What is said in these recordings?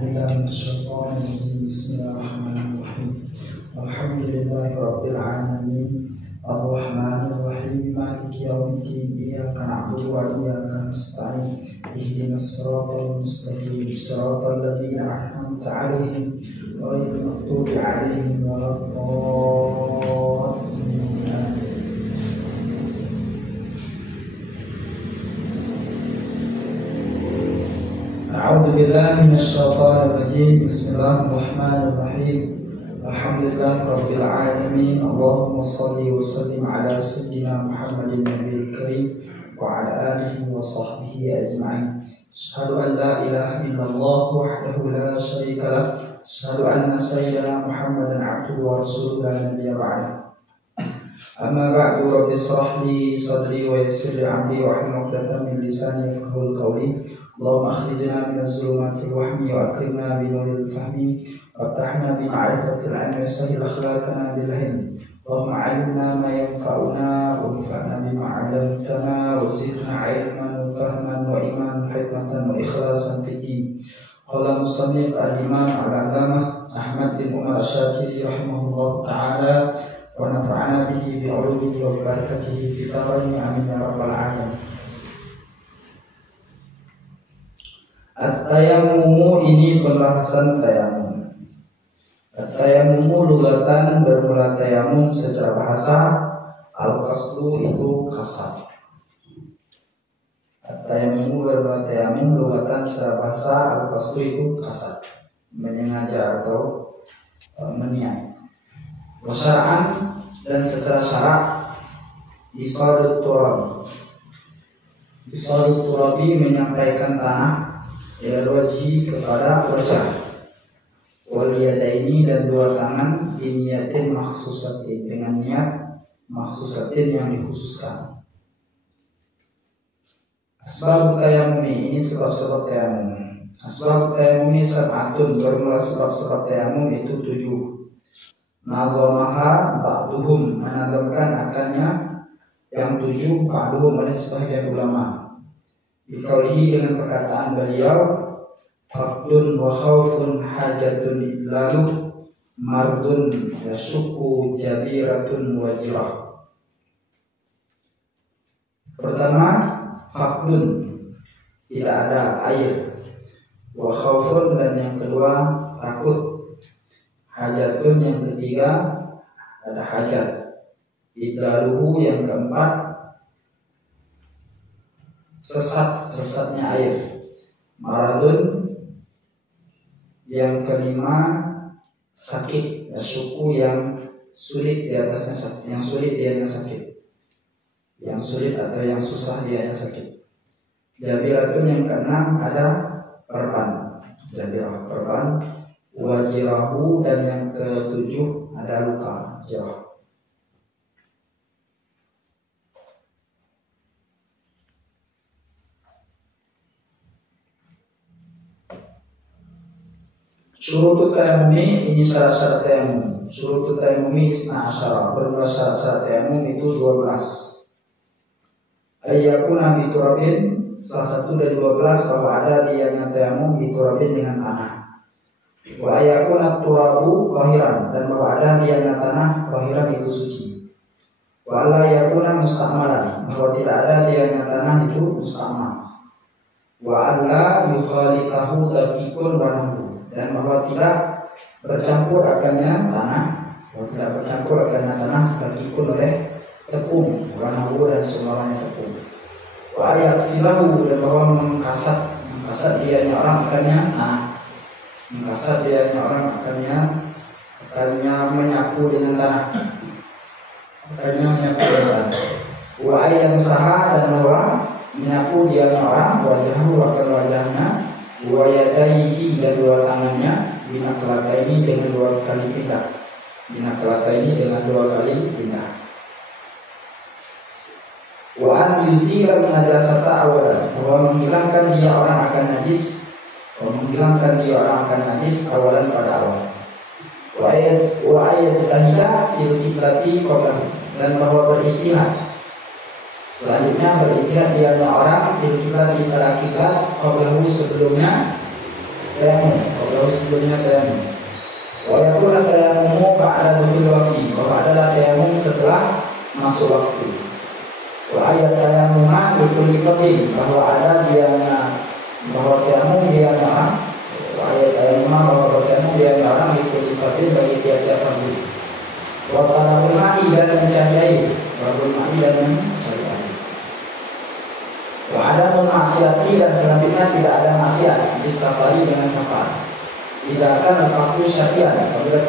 بالله من الشيطان الرجيم بسم الله الرحمن الرحيم الحمد لله رب العالمين الرحمن الرحيم مالك يوم الدين إياك نعبد وإياك نستعين اهدنا الصراط المستقيم صراط الذين أنعمت عليهم غير المغضوب عليهم ولا الضالين أعوذ بالله من الشيطان الرجيم بسم الله الرحمن الرحيم الحمد لله رب العالمين اللهم صل وسلم على سيدنا محمد النبي الكريم وعلى آله وصحبه أجمعين أشهد أن لا إله إلا الله وحده لا شريك له أشهد أن سيدنا محمدا عبده ورسوله لا نبي بعده أما بعد رب اشرح لي صدري ويسر لي أمري واحلل عقدة من لساني يفقهوا قولي اللهم أخرجنا من الظلمات الوهم وأكرمنا بنور الفهم وافتحنا بمعرفة العلم وسهل أخلاقنا بالعلم اللهم علمنا ما ينفعنا وانفعنا بما علمتنا وزدنا علما وفهما وإيمانا وحكمة وإخلاصا في الدين قال المصنف الإمام العلامة أحمد بن عمر الشاكري رحمه الله تعالى ونفعنا به بعلومه وبركته في دارين آمين يا رب العالمين. At-tayamumu ini pembahasan tayamum. At-tayamumu lugatan bermula tayamum secara bahasa, al-qasdu itu kasar. At-tayamumu bermula tayamum lugatan secara bahasa, al-qasdu itu kasar, menyengaja atau meniat. Wasyara'an dan secara syarak isadut turabi. Isadut turabi menyampaikan tanah ilal wajhi kepada wajah, wal yadaini dan dua tangan biniyatin makhsusatin dengan niat makhsusatin yang dikhususkan. Asbab tayamumi ini sebab-sebab tayamum. Asbab tayamumi sab'atun bermula sebab-sebab tayamum itu 7. Nazamaha ba'duhum menazamkan akannya yang 7 ba'duhum oleh sebagian ulama. Dikaulihi dengan perkataan beliau, faqdun wa khawfun hajatun idlalu mardun yasuku jabiratun wajirah. Pertama, faqdun tidak ada air, wa khawfun dan yang kedua takut, hajatun yang ketiga ada hajat, idlaluhu yang keempat sesatnya air, maradun yang kelima sakit, suku yang sulit di atasnya sakit, yang sulit dianya sakit, yang sulit atau yang susah dianya sakit. Jabiratun yang keenam ada perban, jabirah perban, wajirahu dan yang ketujuh ada luka, jirah. Syurutut tayamumi ini syarat-syarat tayamum. Syurutut tayamumi isna asyara, bermula syarat-syarat tayamum itu 12. Ayyakuna biturabin, salah satu dari 12 bahwa ada dianya tayamum biturabin dengan tanah. Wa ayyakuna turabu qahiran, dan bahwa ada dianya tanah qahiran itu suci. Wa alla yakuna musta'malan, bahwa tidak ada dianya tanah itu musta'mal. Wa alla yukhalitahu daqiqun wa nahwu, dan bahwa tidak bercampur akannya tanah, bahwa tidak bercampur akannya tanah daqiqun oleh tepung, wa nahwu dan semuanya tepung. Wa ayat silahu, dan bahwa mengkasat dianya orang akannya tanah, mengkasat dianya orang akannya menyapu dengan tanah, akannya menyapu dengan tanah. Wa ayat saha, dan bahwa menyapu dianya orang wajahmu akan wajahnya, wa yadaihi dan dua tangannya, binaklataini dengan dua kali pindah, binaklataini dengan dua kali pindah. Wa an yuzila najasata awalan, bahwa menghilangkan dia orang akan najis, menghilangkan dia orang akan najis awalan pada awal. Wa ayat tahiyah fil qiblati qabla, dan bahwa beristihad Selanjutnya beristirahat dianya orang fil kiblat di pada kiblat qablahu sebelumnya, tayamum, kalau sebelumnya tayamum. Walaupun tayamumu ba'da dukhul waqti, kalau adalah tayamum setelah masuk waktu. Wa ayat tayamuma likulli fardin, bahwa ada bahwa tayamum dia orang. Wa ayat tayamuma bahwa tayamum dia orang likulli fardin bagi tiap-tiap fardu. Wa talabul ma'i dan mencari air, talabul ma'i dan mencari air. Wa ada maksiati dan selanjutnya tidak ada maksiat di safari dengan safar. Tidak akan waktu syariat apabila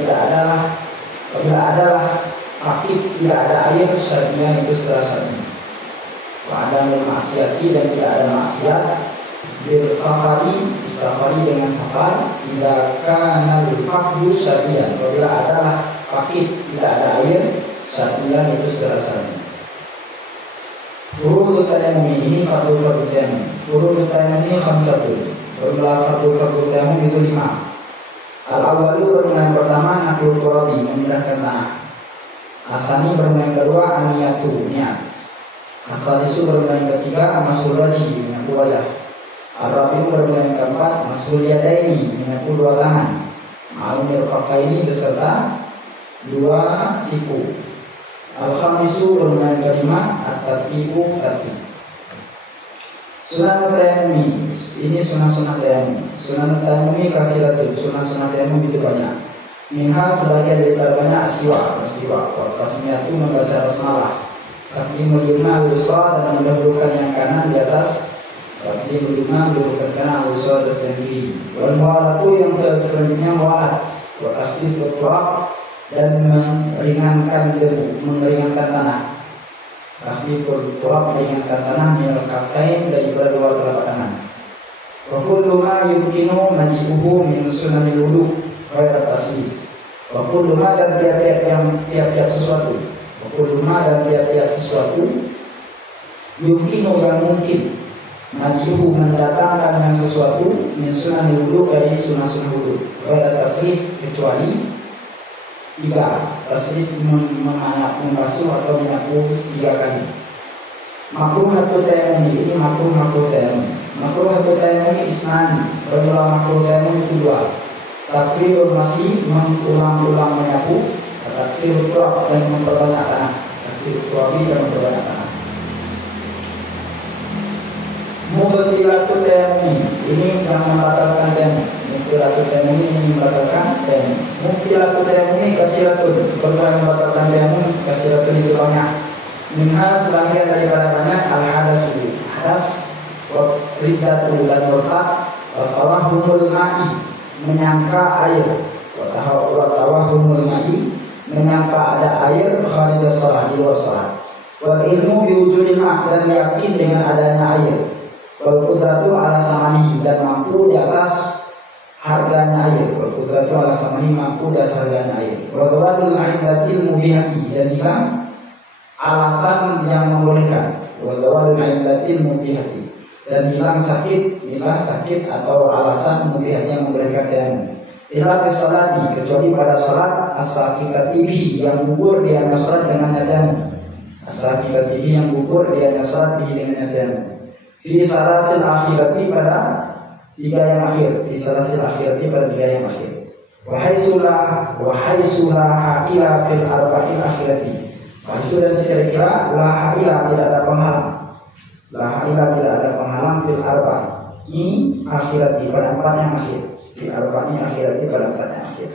adalah fakir tidak ada air syariat itu serasanya. Wa ada maksiati dan tidak ada maksiat di safari dengan safar. Tidak akan fakir syariat apabila adalah fakir tidak ada air syariat itu serasanya. Furudut tayamum ini fardu tayamum. Furudut tayamum ini khamsatun. Berjumlah fardu tayamum itu 5. Al-awwalu bermain pertama nakul turabi, memindahkan tanah. Asani bermain kedua aniyatu, niat. Asalisu bermain ketiga masul wajhi, menyapu wajah. Al-rabi'u bermain keempat masul yadaini, menyapu dua tangan. Ma'alumir faqaini beserta dua siku. Al-khamisu bermain kelima at-tartibu tartib. Sunan tayamumi, ini sunnah tayamum. Sunan tayamumi kasiratun, sunnah tayamum itu banyak. Minha sebagian dari banyak siwak, tasmiyatu membaca basmalah. Taqdimul yumna al-yusra dan mendahulukan yang kanan di atas. Taqdimul yumna mendahulukan kanan al-yusra atas yang kiri. Wal mu'alatu yang selanjutnya mu'alat. Wa takhfifut turab dan meringankan debu, meringankan tanah. Khafiful turab meringankan tanah minal kafain daripada dua telapak tangan. Wa kullu ma yumkinu majibuhu min sunanil wudu wa taslis. Wa kullu ma dan tiap-tiap sesuatu. Wa kullu ma dan tiap-tiap sesuatu yumkinu yang mungkin majibuhu mendatangkan yang sesuatu min sunanil wudu dari sunah-sunah wudu wa taslis kecuali tiga, taslis membasuh atau menyapu 3 kali. Makruhatul tayamum ini makruh tayamum. Makruhatul tayamum isnan, bermula makruh tayamum itu 2. Takribul masih mengulang-ulang menyapu, taksirul turab dan memperbanyak tanah. Taksirul turabi dan memperbanyak tanah. Mubtilatul tayamum ini yang membatalkan tayamum. Mubtilatul tayamum ini membatalkan tayamum. Mubtilatul tayamum ini kasiratun, berbagai membatalkan tayamum. Kasiratun itu banyak. Minha sebagian daripada banyak al-hadasu, hadas, wa riddatu dan murtad, wa tawahumul ma'i, menyangka air, wa tawahumul ma'i, menyangka ada air kharidas shalah, di luar shalah. Wa ilmu biwujudil ma' dan yakin dengan adanya air. Wal qudratu ala samanihi dan mampu di atas harganya air. Wal qudratu ala samanihi mampu di atas harganya air. Wa zawadul aidatil mubihati dan hilang alasan yang membolehkan. Wa zawadul aidatil mubihati dan hilang sakit atau alasan mubihati yang membolehkan tayamum. Ila salati kecuali pada salat as-sakitatihi yang gugur di antara salat dengan tayamum. As-sakitatihi yang gugur di antara salat dengan tayamum. Fi salasil akhirati pada 3 yang akhir. Fi salasil akhirati pada 3 yang akhir. Wa haitsulah haila fil arba'il akhirati. Maksud dan sekira-kira la haila tidak ada penghalang. La haila tidak ada penghalang fil arba'i akhirati pada 4 yang akhir. Fi arba'i akhirati pada 4 yang akhir.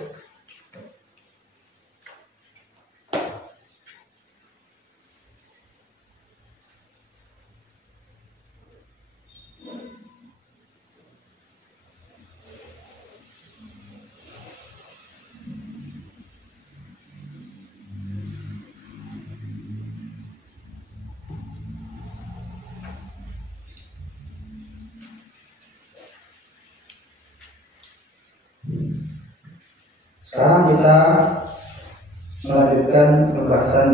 Sekarang kita melanjutkan pembahasan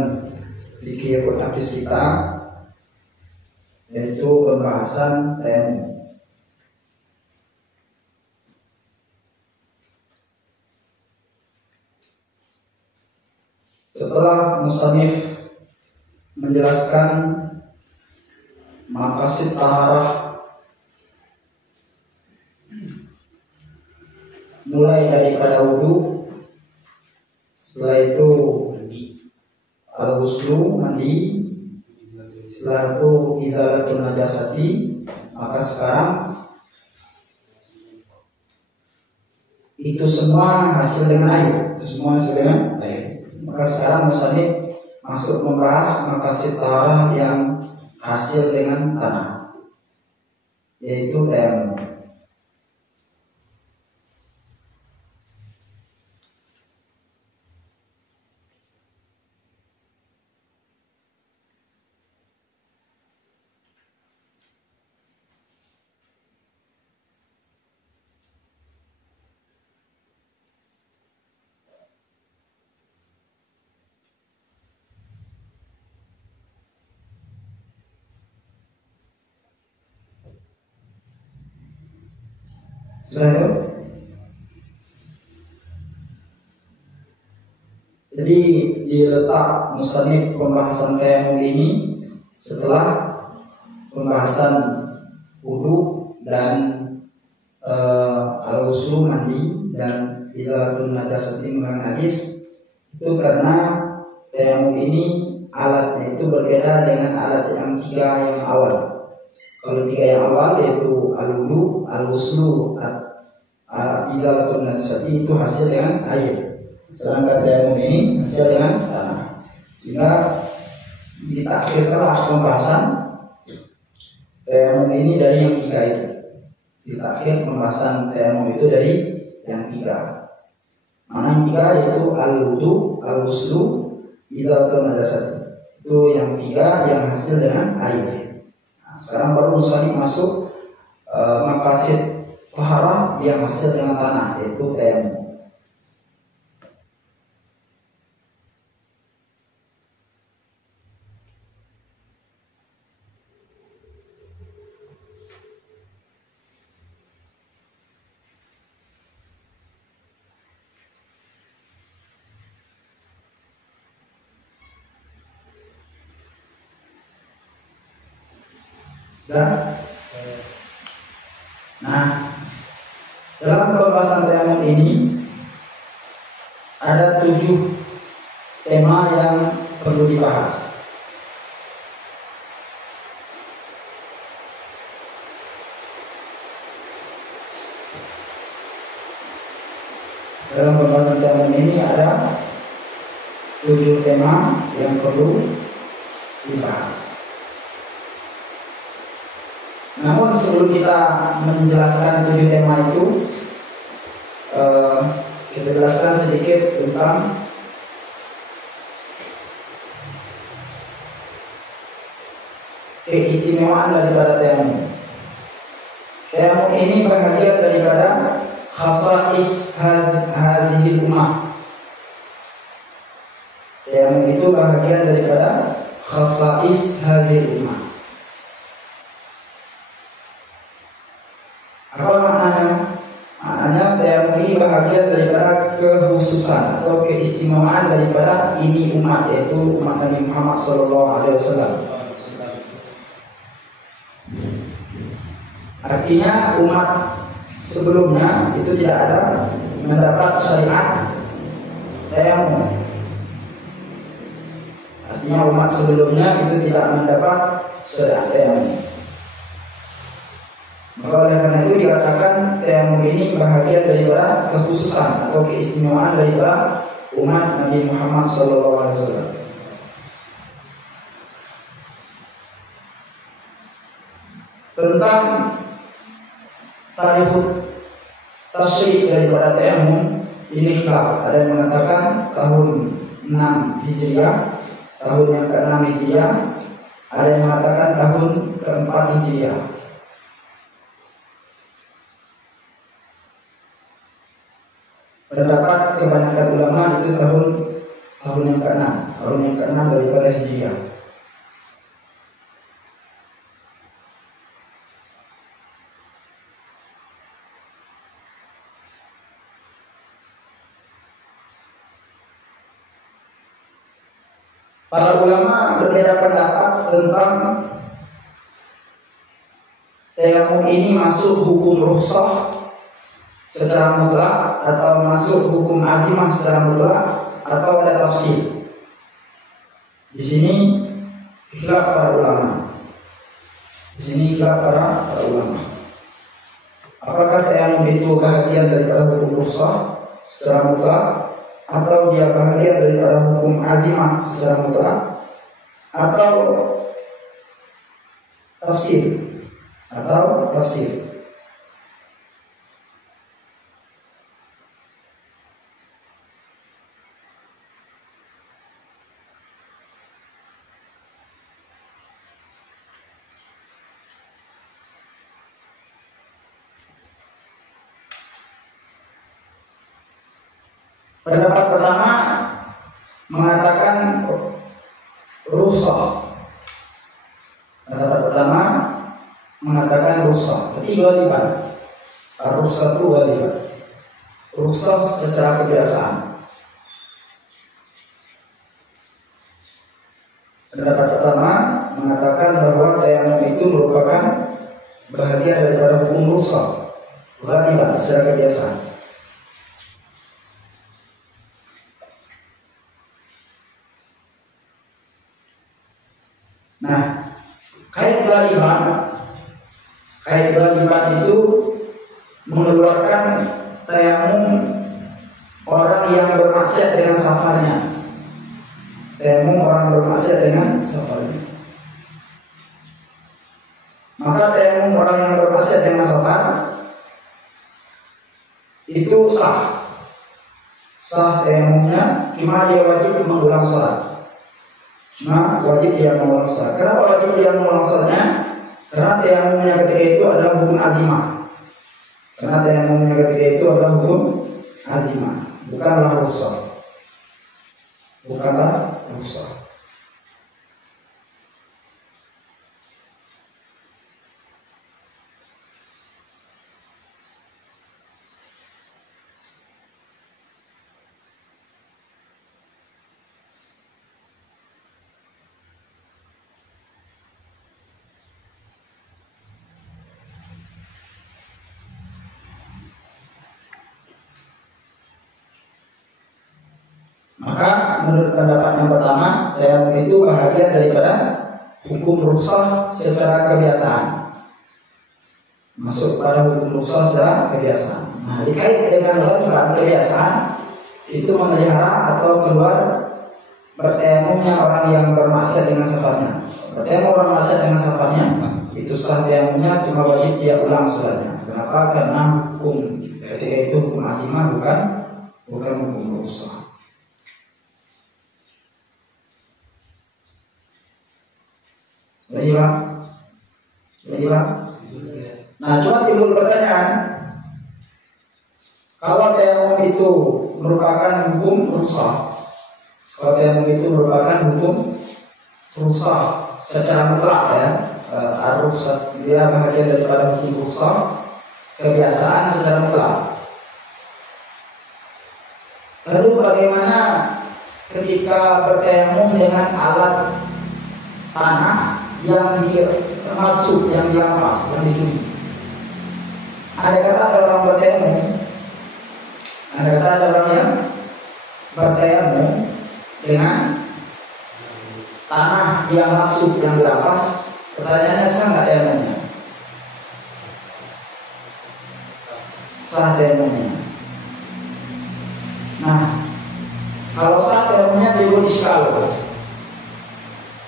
fikih hadis kita, yaitu pembahasan tayamum. Setelah musannif menjelaskan maqasid taharah dimulai daripada wudu, setelah itu al-ghuslu, mandi, setelah itu izalatul najasati. Maka sekarang itu semua hasil dengan air, Maka sekarang musannif masuk membahas maqasid taharah yang hasil dengan tanah, yaitu tayamum. Sudah itu? Jadi diletak musannif pembahasan tayamum ini setelah pembahasan wudu dan al-ghuslu, mandi, dan izalatul najasati mengenai najis. Itu karena tayamum ini alatnya itu berbeda dengan alat yang 3 yang awal. Kalau 3 yang awal yaitu al-wudu, al-ghuslu, izalatul najasati itu hasil dengan air. Sedangkan tayamum ini hasil dengan tanah. Sehingga ditakhirkanlah pembahasan tayamum ini dari yang 3 itu. Ditakhir pembahasan tayamum itu dari yang 3. Mana yang 3 yaitu al-wudu, al-ghuslu, izalatul najasati. Itu yang 3 yang hasil dengan air. Sekarang baru musannif masuk maqasid taharah yang hasil dengan tanah, yaitu tayamum. Nah, dalam pembahasan tayamum ini ada 7 tema yang perlu dibahas. Dalam pembahasan tayamum ini ada 7 tema yang perlu dibahas. Namun sebelum kita menjelaskan 7 tema itu, kita jelaskan sedikit tentang keistimewaan daripada tayamum. Tayamum ini bahagian daripada khasais hazihil ummah. Tayamum itu bahagian daripada khasais hazihil ummah. Apa maknanya? Maknanya tayamum ini bahagian daripada kekhususan atau keistimewaan daripada ini umat, yaitu umat Nabi Muhammad SAW. Artinya umat sebelumnya itu tidak ada mendapat syariat tayamum. Artinya umat sebelumnya itu tidak mendapat syariat tayamum. Maka oleh karena itu dikatakan tayamum ini bahagian daripada kekhususan atau keistimewaan daripada umat Nabi Muhammad SAW. Tentang tarikh tasyrik daripada tayamum ini khilaf. Ada yang mengatakan tahun 6 Hijriah, tahun yang ke-6 Hijriah. Ada yang mengatakan tahun ke-4 Hijriah. Pendapat kebanyakan ulama itu tahun yang ke-6 daripada Hijriah. Para ulama berbeda pendapat tentang tayamum ini masuk hukum rukhsah secara mutlak atau masuk hukum azimah secara mutlak atau ada tafsir. Di sini khilaf para ulama. Di sini khilaf para ulama. Apakah tayamum itu bahagian daripada hukum rukhsah secara mutlak atau dia bahagian daripada hukum azimah secara mutlak atau tafsir Pendapat pertama mengatakan rukhsah. Pendapat pertama mengatakan rukhsah, tapi waliban. Rukhsah itu waliban. Rukhsah secara kebiasaan. Pendapat pertama mengatakan bahwa tayamum itu merupakan bahagian daripada hukum rukhsah, waliban secara kebiasaan. Nah, kait waliban itu mengeluarkan tayamum orang yang bermaksiat dengan safarnya. Tayamum orang bermaksiat dengan safarnya. Maka tayamum orang yang bermaksiat dengan safar itu sah tayamumnya, cuma dia wajib mengulang salat. Kenapa wajib dia mengulang salatnya? Karena tayamumnya ketika itu adalah hukum azimah. Bukanlah rukhsah. Maka menurut pendapat yang pertama, tayamum itu bahagian daripada hukum rukhsah secara kebiasaan. Masuk pada hukum rukhsah secara kebiasaan. Nah, dikait dengan waliban kebiasaan itu memelihara atau keluar bertayamumnya orang yang bermaksiat dengan safarnya. Bertayamum orang maksiat dengan safarnya itu sah tayamumnya, cuma wajib dia ulang salatnya. Kenapa? Karena hukum ketika itu hukum azimah, bukan hukum rukhsah. Baiklah. Nah, cuma timbul pertanyaan, kalau tayamum itu merupakan hukum rukhsah, secara mutlak ya, rukhsah dia bahagian daripada hukum rukhsah kebiasaan secara mutlak. Lalu bagaimana ketika bertayamum dengan alat tanah yang dimaksud, yang dirampas, yang dicuri? Ada kata ada orang yang bertayamum dengan tanah yang maksud, yang dirampas. Pertanyaannya, sah nggak tayamumnya? Sah tayamumnya. Nah, kalau sah tayamumnya timbul iskal.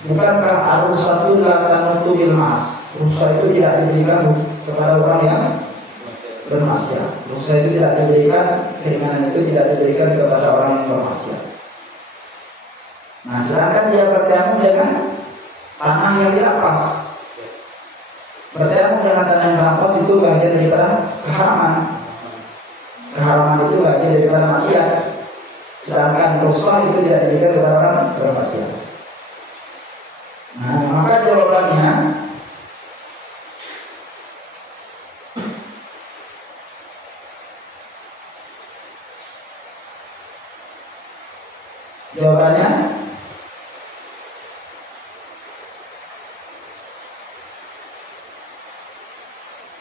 Bukankah rukhsah itu tanutu bil mas? Rukhsah itu tidak diberikan kepada orang yang bermaksiat. Rukhsah itu tidak diberikan, keringanan itu tidak diberikan kepada orang yang bermaksiat. Nah, sedangkan dia bertayamum dengan tanah yang dirampas. Bertayamum dengan tanah yang dirampas itu bahagian daripada keharaman. Keharaman itu bahagian daripada maksiat. Sedangkan rukhsah itu tidak diberikan kepada orang bermaksiat. Nah, maka jawabannya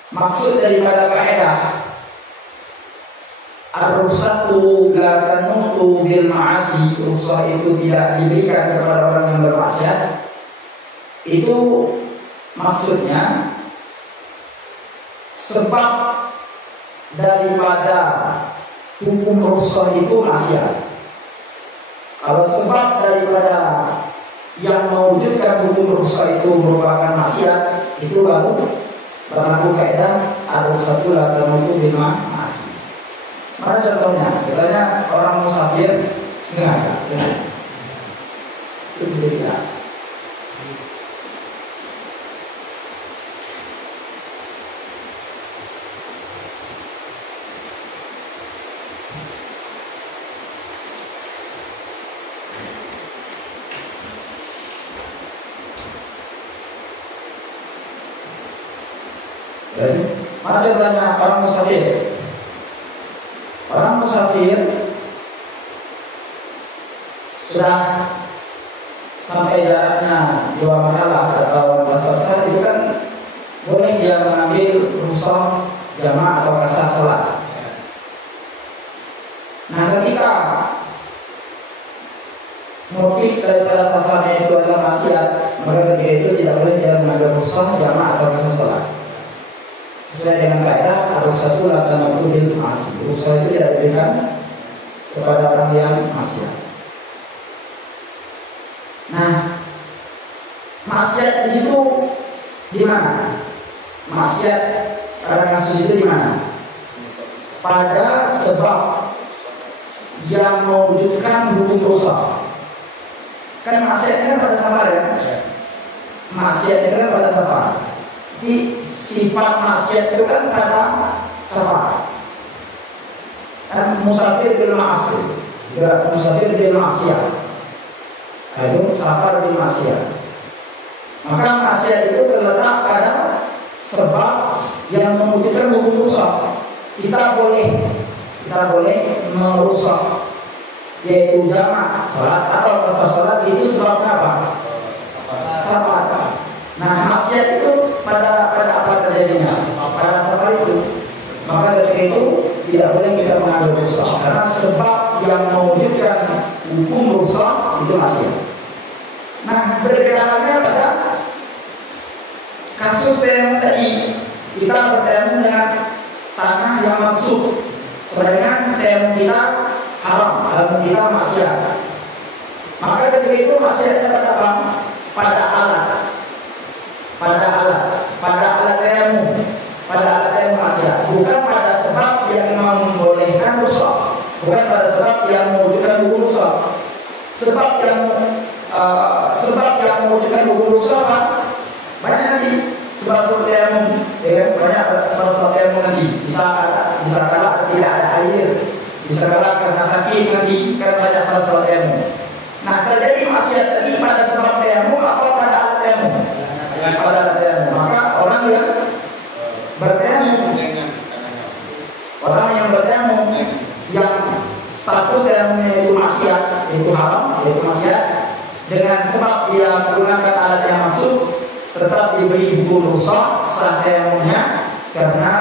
maksud daripada kaidah ar-rukhsatu la tanutu bil ma'asi, rukhsah itu tidak diberikan kepada orang yang bermaksiat. Itu maksudnya sebab daripada hukum rukhsah itu maksiat. Kalau sebab daripada yang mewujudkan hukum rukhsah itu merupakan maksiat, itu baru berlaku kaidah ar-rukhsatu la tanutu bil ma'asi. Mana contohnya? Contohnya orang musafir enggak. Itu berbeda. Jadi, mana contohnya orang musafir? Orang musafir sudah sampai jaraknya 2 makalah atau 16 pasar, itu kan boleh dia mengambil rukhsah jamaah atau qasar salat. Nah, ketika motif daripada safarnya itu adalah maksiat, maka ketika itu tidak boleh dia mengambil rukhsah jamaah atau qasar salat. Sesuai dengan kaidah ar-rukhsatu la tanutu bil ma'asi. Rukhsah itu tidak diberikan kepada orang yang maksiat. Nah, maksiat di situ di mana? Maksiat pada kasus itu di mana? Pada sebab yang mewujudkan hukum rukhsah. Kan maksiat kan pada safar ya? Maksiat itu kan pada safar. Di sifat maksiat itu kan pada safar. Kan musafir bil ma'asi, musafir bil maksiat. Itu safar bil maksiat. Maka maksiat itu terletak pada sebab yang membutuhkan hukum rukhsah. Kita boleh merusak, yaitu jamak salat atau qasar salat, itu sebabnya apa? Safar. Nah, maksiat itu pada apa terjadinya? Pada safar itu. Maka ketika itu tidak boleh kita mengambil rukhsah, karena sebab yang mewujudkan hukum rukhsah itu maksiat. Nah, berbeda halnya pada kasus tayamum tadi. Kita bertayamum dengan tanah yang maksud, sedangkan tayamum kita haram, tayamum kita maksiat. Maka ketika itu maksiatnya pada apa? Pada alat tayamum, pada alat tayamum maksiat, bukan pada sebab yang membolehkan rukhsah, bukan pada sebab yang mewujudkan hukum rukhsah. Sebab yang mewujudkan hukum rukhsah apa? Banyak nanti sebab tayamum, ya, banyak sebab tayamum nanti. Bisa kalau tidak ada air, bisa kalau karena sakit nanti, kan banyak sebab tayamum. Nah, terjadi maksiat tadi pada sebab tayamum apa pada alat tayamum? Pada alat tayamum. Maka orang yang bertayamum, yang status tayamumnya itu maksiat, itu haram, itu maksiat, dengan sebab dia menggunakan alat yang masuk, tetap diberi hukum rukhsah sah tayamumnya, karena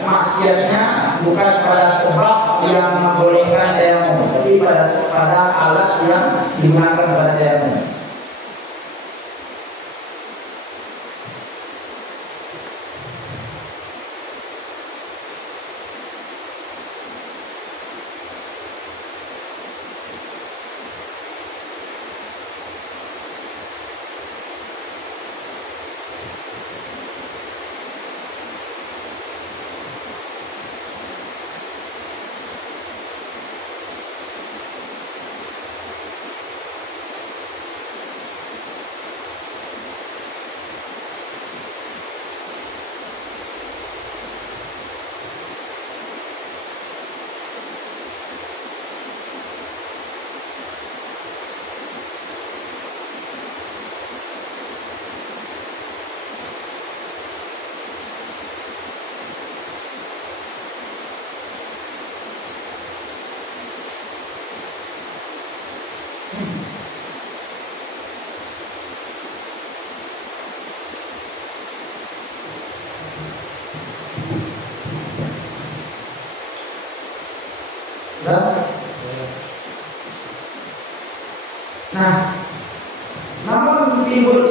maksiatnya bukan pada sebab yang membolehkan tayamum, tapi pada alat yang digunakan pada tayamum.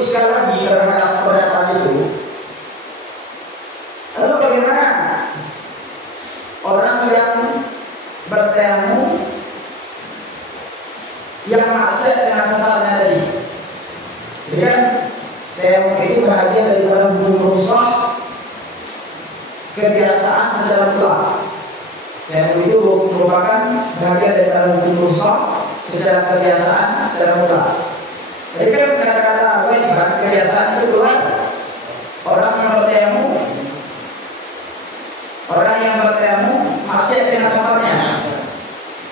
sekali lagi terhadap pernyataan itu, lalu bagaimana orang yang bertemu yang maksiat dengan setelahnya tadi? Jadi kan temu itu bahagian daripada hukum rusak kebiasaan secara mutlak. Temu itu merupakan bahagian daripada hukum rusak secara kebiasaan secara mutlak. Jadi kan kata-kata wajiban kebiasaan itu keluar orang yang bertemu maksiat dengan setelahnya.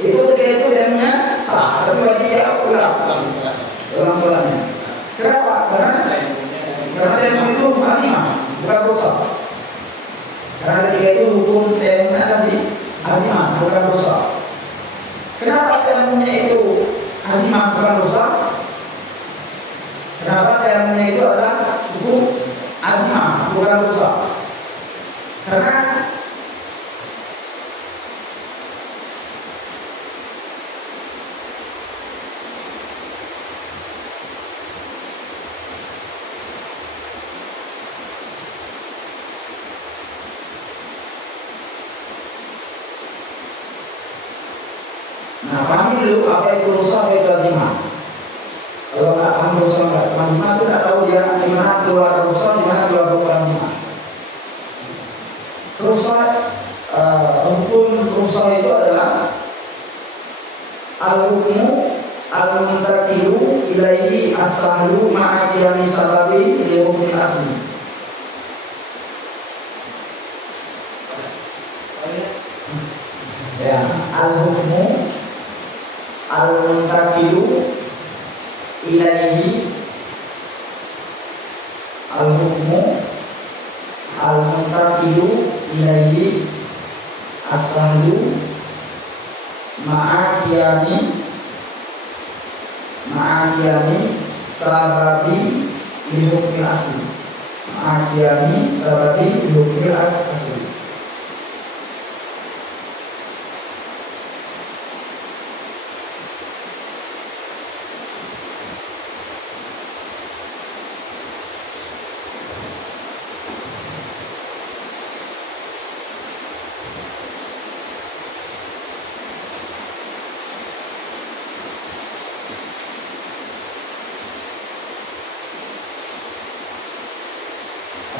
Itu ketika itu temunya sah, tapi wajib dia ulang sholatnya. Kenapa? Karena temu itu azimah, bukan rusak. Karena ketika itu hukum temunya azimah, bukan rusak. Kenapa temunya itu azimah, bukan rusak? Kenapa temunya itu adalah hukum azimah, bukan rusak? Karena pahami dulu apa itu rusak, apa itu azimah. Kalau nggak paham rusak, azimah itu nggak tahu dia di mana keluar rusak, di mana keluar azimah. Rusak, hukum rusak itu adalah al-hukmu al-muntakilu ilaihi as-sahlu ma'a qiyami sababi li hukmil asli. Ya, al-hukmu al-muntakilu ilaihi al-hukmu al-muntakilu ilaihi as-sahlu ma'a qiyami sababi li hukmil asli. Ma'a qiyami sababi li hukmil asli.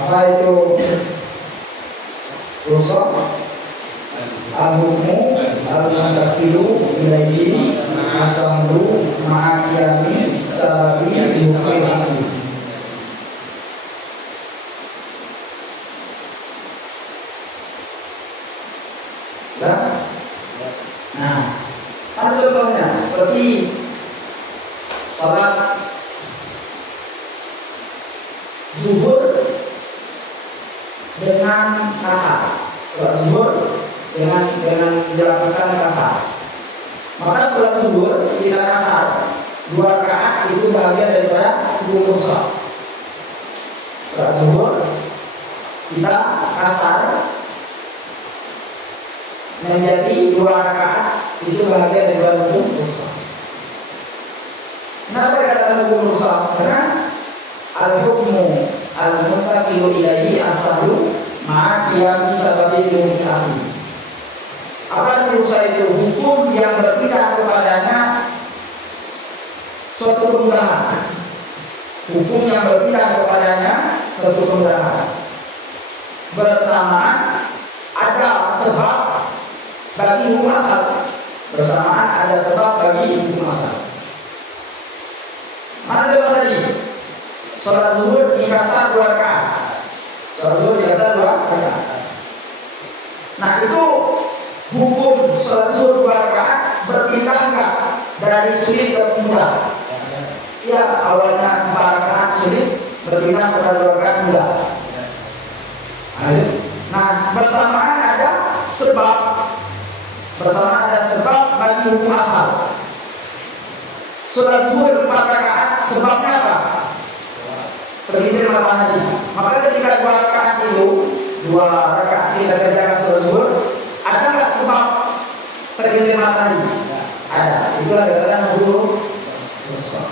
Apa itu rusak? Al-hukmu al-muntakilu ilaihi as-sahlu ma'a qiyami sababi li hukmil asli. Nah, ada contohnya seperti salat zuhur dengan kasar, salat zuhur dengan dilakukan kasar. Maka salat zuhur kita kasar 2 rakaat itu bagian daripada hukum rusak. Salat zuhur kita kasar menjadi 2 rakaat itu bagian daripada hukum rusak. Kenapa dikatakan hukum rusak? Karena al-hukmu al-muntakilu ilaihi as-sahlu ma'a qiyami sababi li hukmil asli. Apa yang rusak itu? Hukum yang berpindah kepadanya suatu kemudahan. Hukum yang berpindah kepadanya suatu kemudahan. Bersamaan ada sebab bagi hukum asal. Bersamaan ada sebab bagi hukum asal. Mana contoh tadi? Salat zuhur dikasar 2 rakaat. Salat zuhur dikasar 2 rakaat. Nah itu hukum salat zuhur 2 rakaat berpindah enggak dari sulit ke mudah? Ya, awalnya 4 rakaat sulit berpindah kepada 2 rakaat mudah. Nah bersamaan ada sebab. Bersamaan ada sebab bagi hukum asal. Salat zuhur 4 rakaat sebabnya apa? Tergelincir matahari. Maka ketika 2 rakaat itu, 2 rakaat kita kerjakan salat zuhur, ada nggak sebab tergelincir matahari? Ada. Itulah dikatakan hukum rusak.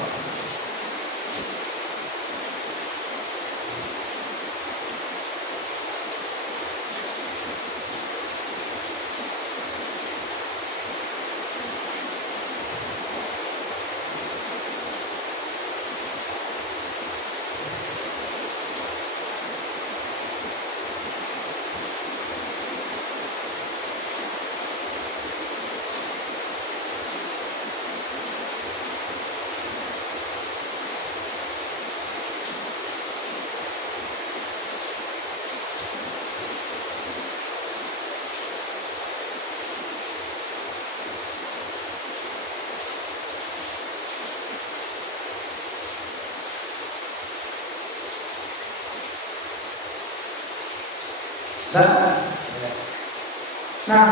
Nah,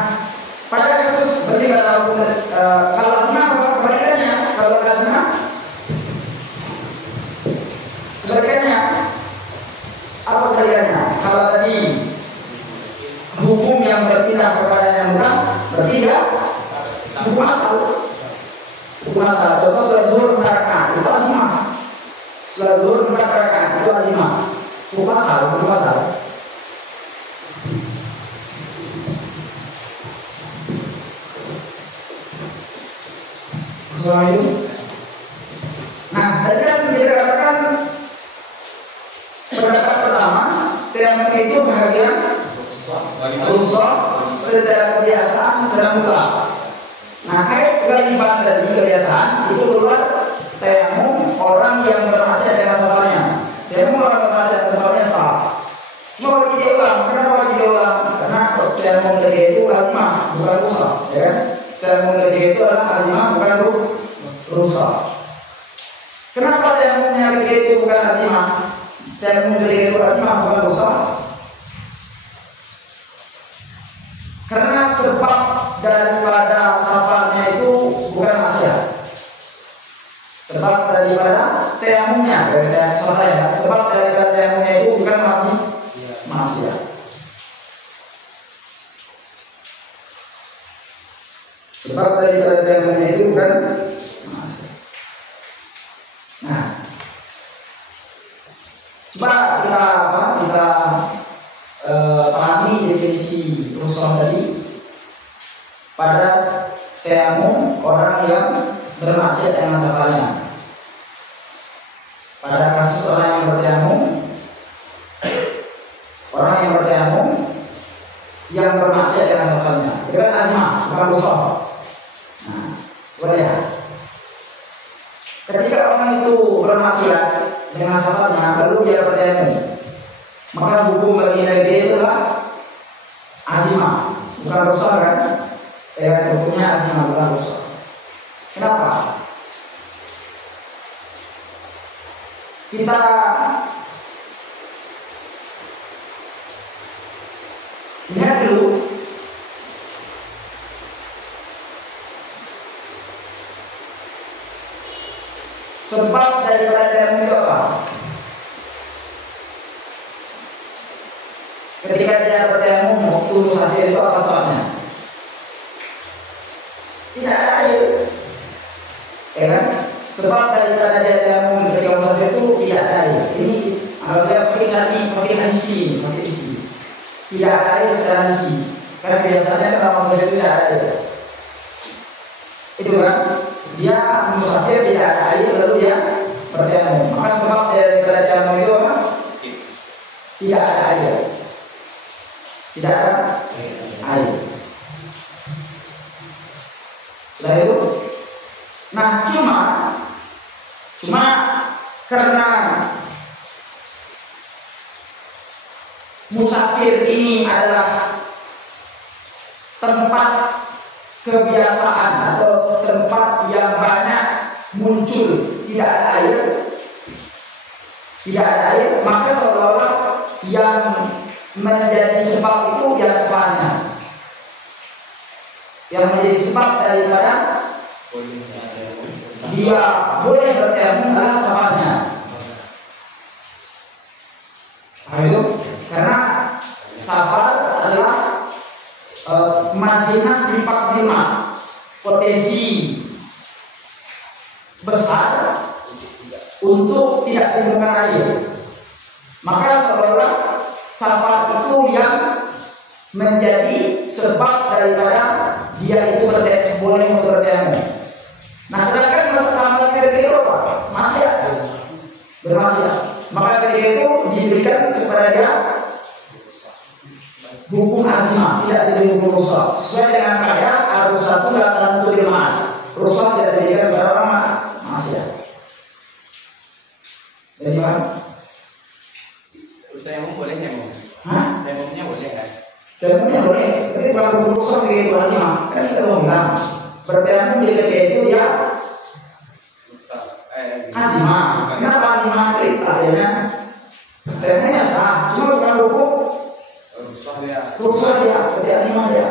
pada kasus berarti kalau azimah apa kebalikannya? Kalau azimah kebalikannya apa kebalikannya? Kalau tadi hukum yang berpindah kepada yang bukan, berarti ya hukum asal. Hukum asal. Contoh surat zuhur 4 rakaat itu azimah. Surat zuhur 4 rakaat itu azimah. Hukum asal, hukum asal. Soal itu. Nah, tadi kan kita katakan pendapat pertama, tayamum itu bahagian rusak secara kebiasaan secara mutlak. Nah, kait galiban dari kebiasaan itu keluar tayamum orang yang bermaksiat dengan safarnya. Tayamum orang bermaksiat dengan safarnya sah. Cuma wajib diulang. Kenapa wajib diulang? Karena tayamum tadi itu azimah, bukan rusak, ya kan? Tayamum tadi itu adalah azimah, bukan rusak. Kenapa tayamumnya tadi itu bukan azimah? Tayamum tadi itu azimah, bukan rusak. Karena sebab daripada safarnya itu bukan maksiat. Sebab daripada tayamumnya, sebab daripada tayamumnya itu bukan maksiat. Sebab daripada tayamumnya itu bukan maksiat. Nah, coba kita pahami definisi rusak tadi pada tayamum orang yang bermaksiat dengan safarnya. Pada kasus orang yang bertayamum yang bermaksiat dengan safarnya, itu kan azimah, bukan rusak. Nah, boleh ya. Ketika orang itu bermaksiat dengan safarnya lalu dia bertayamum, maka hukum bagi dia itulah azimah, bukan rusak kan? Hukumnya azimah, bukan rusak. Kenapa? Kita lihat dulu sebab daripada tayamum itu apa? Ketika dia bertayamum waktu musafir itu apa sebabnya? Tidak ada air, ya kan? Sebab daripada dia tayamum ketika musafir itu tidak ada air. Ini harusnya pakai isi. Tidak ada air secara isi. Karena biasanya kalau musafir itu tidak ada air. Itu kan? Dia musafir tidak ada air lalu dia bertayamum. Maka sebab daripada tayamum itu apa? Tidak ada air. Tidak ada air. Setelah itu, nah cuma karena musafir ini adalah tempat kebiasaan atau tempat yang banyak muncul tidak ada air, maka seolah-olah yang menjadi sebab itu ya safarnya. Yang menjadi sebab daripada dia boleh bertayamum adalah safarnya. Itu karena safar adalah mazinah lipat 5, potensi besar untuk tidak ditemukan air. Maka seolah safar itu yang menjadi sebab daripada dia itu boleh bertayamum. Nah, sedangkan masa safar ketika itu apa? Bermaksiat. Maka ketika itu diberikan kepada dia hukum azimah, tidak diberi hukum rusak. Sesuai dengan kaidah al-rusatu la tantu bil ma'as. Rusak tidak diberikan kepada orang maksiat. Jadi mana? Tayamum boleh tayamum? Hah? Tayamumnya boleh kan? Tayamumnya boleh, tapi kalau rusak di azimah kan kita belum bilang. Bertayamum di ketika itu dia azimah. Kenapa azimah itu? Artinya tayamumnya sah, cuma bukan hukum rusak dia, berarti azimah dia.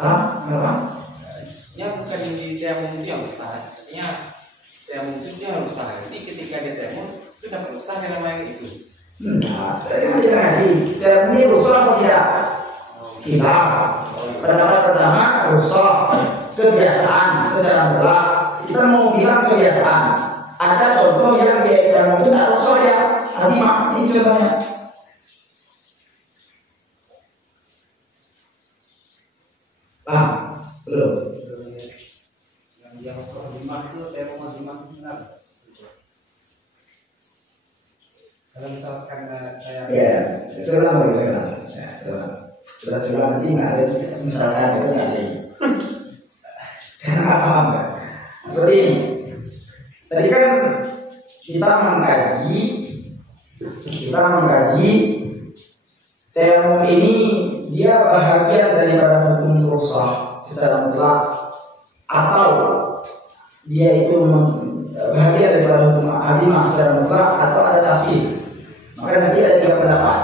Kenapa? Ya bukan ini tayamum dia rusak, artinya tayamum itu dia rusak. Jadi ketika dia tayamum itu dapat rusak yang namanya itu. Nah, tadi tayamum ini rusak atau tidak? Tidak. Pendapat pertama rusak kebiasaan secara mutlak. Kita mau bilang kebiasaan. Ada contoh yang dia tayamum itu tidak rusak ya, azimah. Ini contohnya. Belum. Yang dia masuk azimah itu tayamum azimah benar. Kalau misalkan saya sebenarnya bagaimana? Sudah nanti nggak ada misalkan itu nggak ada. Karena paham nggak? Seperti ini. Tadi kan kita mengkaji tayamum ini dia bahagian daripada hukum rusak secara mutlak atau dia itu bahagian daripada hukum azimah secara mutlak atau ada tafsir. Maka nanti ada 3 pendapat.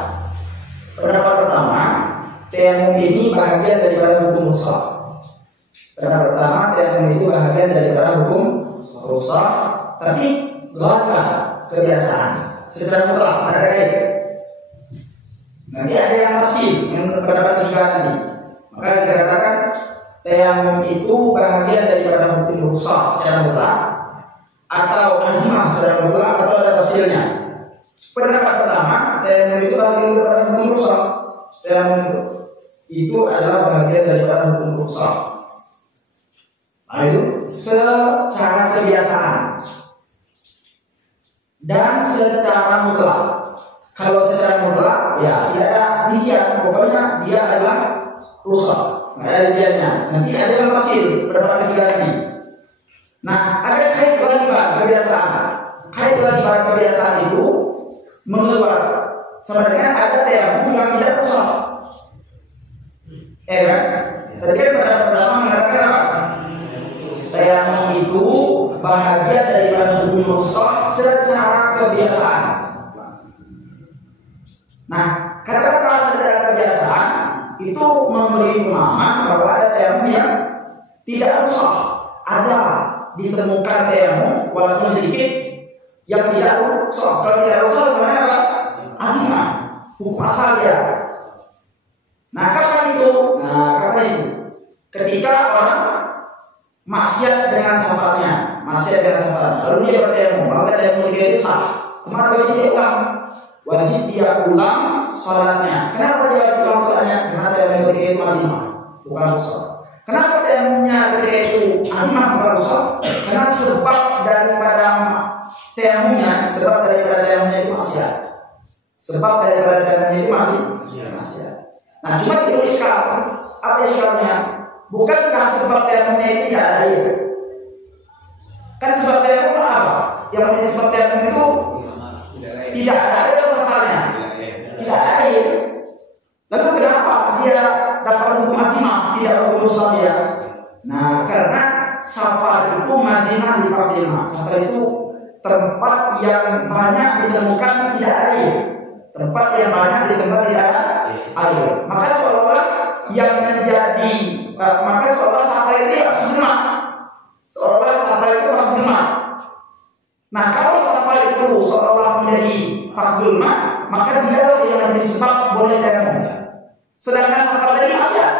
Pendapat pertama, tayamum ini bahagian daripada hukum rusak. Pendapat pertama, tayamum itu bahagian daripada hukum rusak, tapi ghaliban kebiasaan secara mutlak ada kait. Nanti ada yang tafsir yang pendapat 3 nanti. Maka dikatakan tayamum itu bahagian daripada hukum rusak secara mutlak atau azimah secara mutlak atau ada tafsirnya. Pendapat pertama, tayamum itu bahagian daripada hukum rusak. Tayamum itu adalah bahagian daripada hukum rusak. Nah itu secara kebiasaan dan secara mutlak. Kalau secara mutlak ya tidak ada rincian, pokoknya dia adalah rusak, nggak ada rinciannya. Nanti ada yang tafsir pendapat 3 ini. Nah ada kait ghaliban kebiasaan. Kait ghaliban kebiasaan itu mengeluar sebenarnya ada tayamum yang tidak rusak. Kan? Tadi kan pada pertama mengatakan apa? Tayamum itu bahagian daripada hukum rusak secara kebiasaan. Nah, kata-kata secara kebiasaan itu memberi pemahaman bahwa ada tayamum yang tidak rusak. Ada ditemukan tayamum walaupun sedikit yang tidak rusak. Kalau tidak rusak sebenarnya apa? Azimah, hukum asal ya. Nah, kapan itu? Ketika orang maksiat dengan safarnya, lalu dia bertayamum, maka tayamum dia itu sah. Maka wajib dia ulang sholatnya. Kenapa dia ulang sholatnya? Karena tayamum ketika itu azimah, bukan rusak. Kenapa tayamumnya ketika itu azimah bukan rusak? Karena sebab daripada tayamumnya itu maksiat. Sebab daripada tayamumnya itu maksiat. Nah, cuma itu iskal. Apa iskalnya? Bukankah sebab tayamumnya itu tidak ada air? Kan sebab tayamum apa? Yang menjadi sebab tayamum itu tidak ada air safarnya. Tidak ada air. Lalu kenapa dia dapat hukum azimah, tidak hukum rusak dia? Nah, karena safar itu mazimah di Fadilmah. Safar itu tempat yang banyak ditemukan tidak ada air. Tempat yang banyak ditemukan tidak ada air. Maka seolah yang menjadi seolah safar itu ya Fadilmah. Seolah safar itu Fadilmah. Nah, kalau safar itu seolah menjadi Fadilmah, maka dia yang menjadi sebab boleh tayamum. Sedangkan safar tadi maksiat.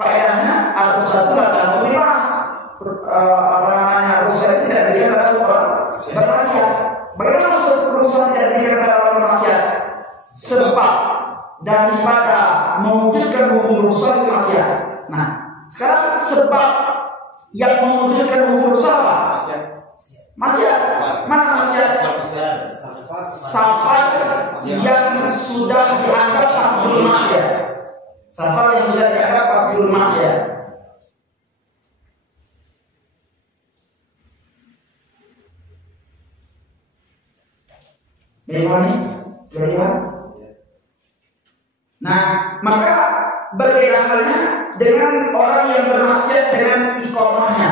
Kaidahnya al-rusatu la ta'mul bimas. Rusak tidak diberikan pada orang bermaksiat. Bagaimana maksud rusak tidak diberikan pada orang bermaksiat? Sebab daripada mewujudkan hukum rusak maksiat. Nah, sekarang sebab yang mewujudkan hukum rusak apa? Maksiat. Mana maksiat? Safar yang sudah dianggap fardul ma'ya. Safar yang sudah dianggap fardul ma'ya. Bagaimana? Sudah lihat? Nah, maka berbeda halnya dengan orang yang bermaksiat dengan iqamahnya.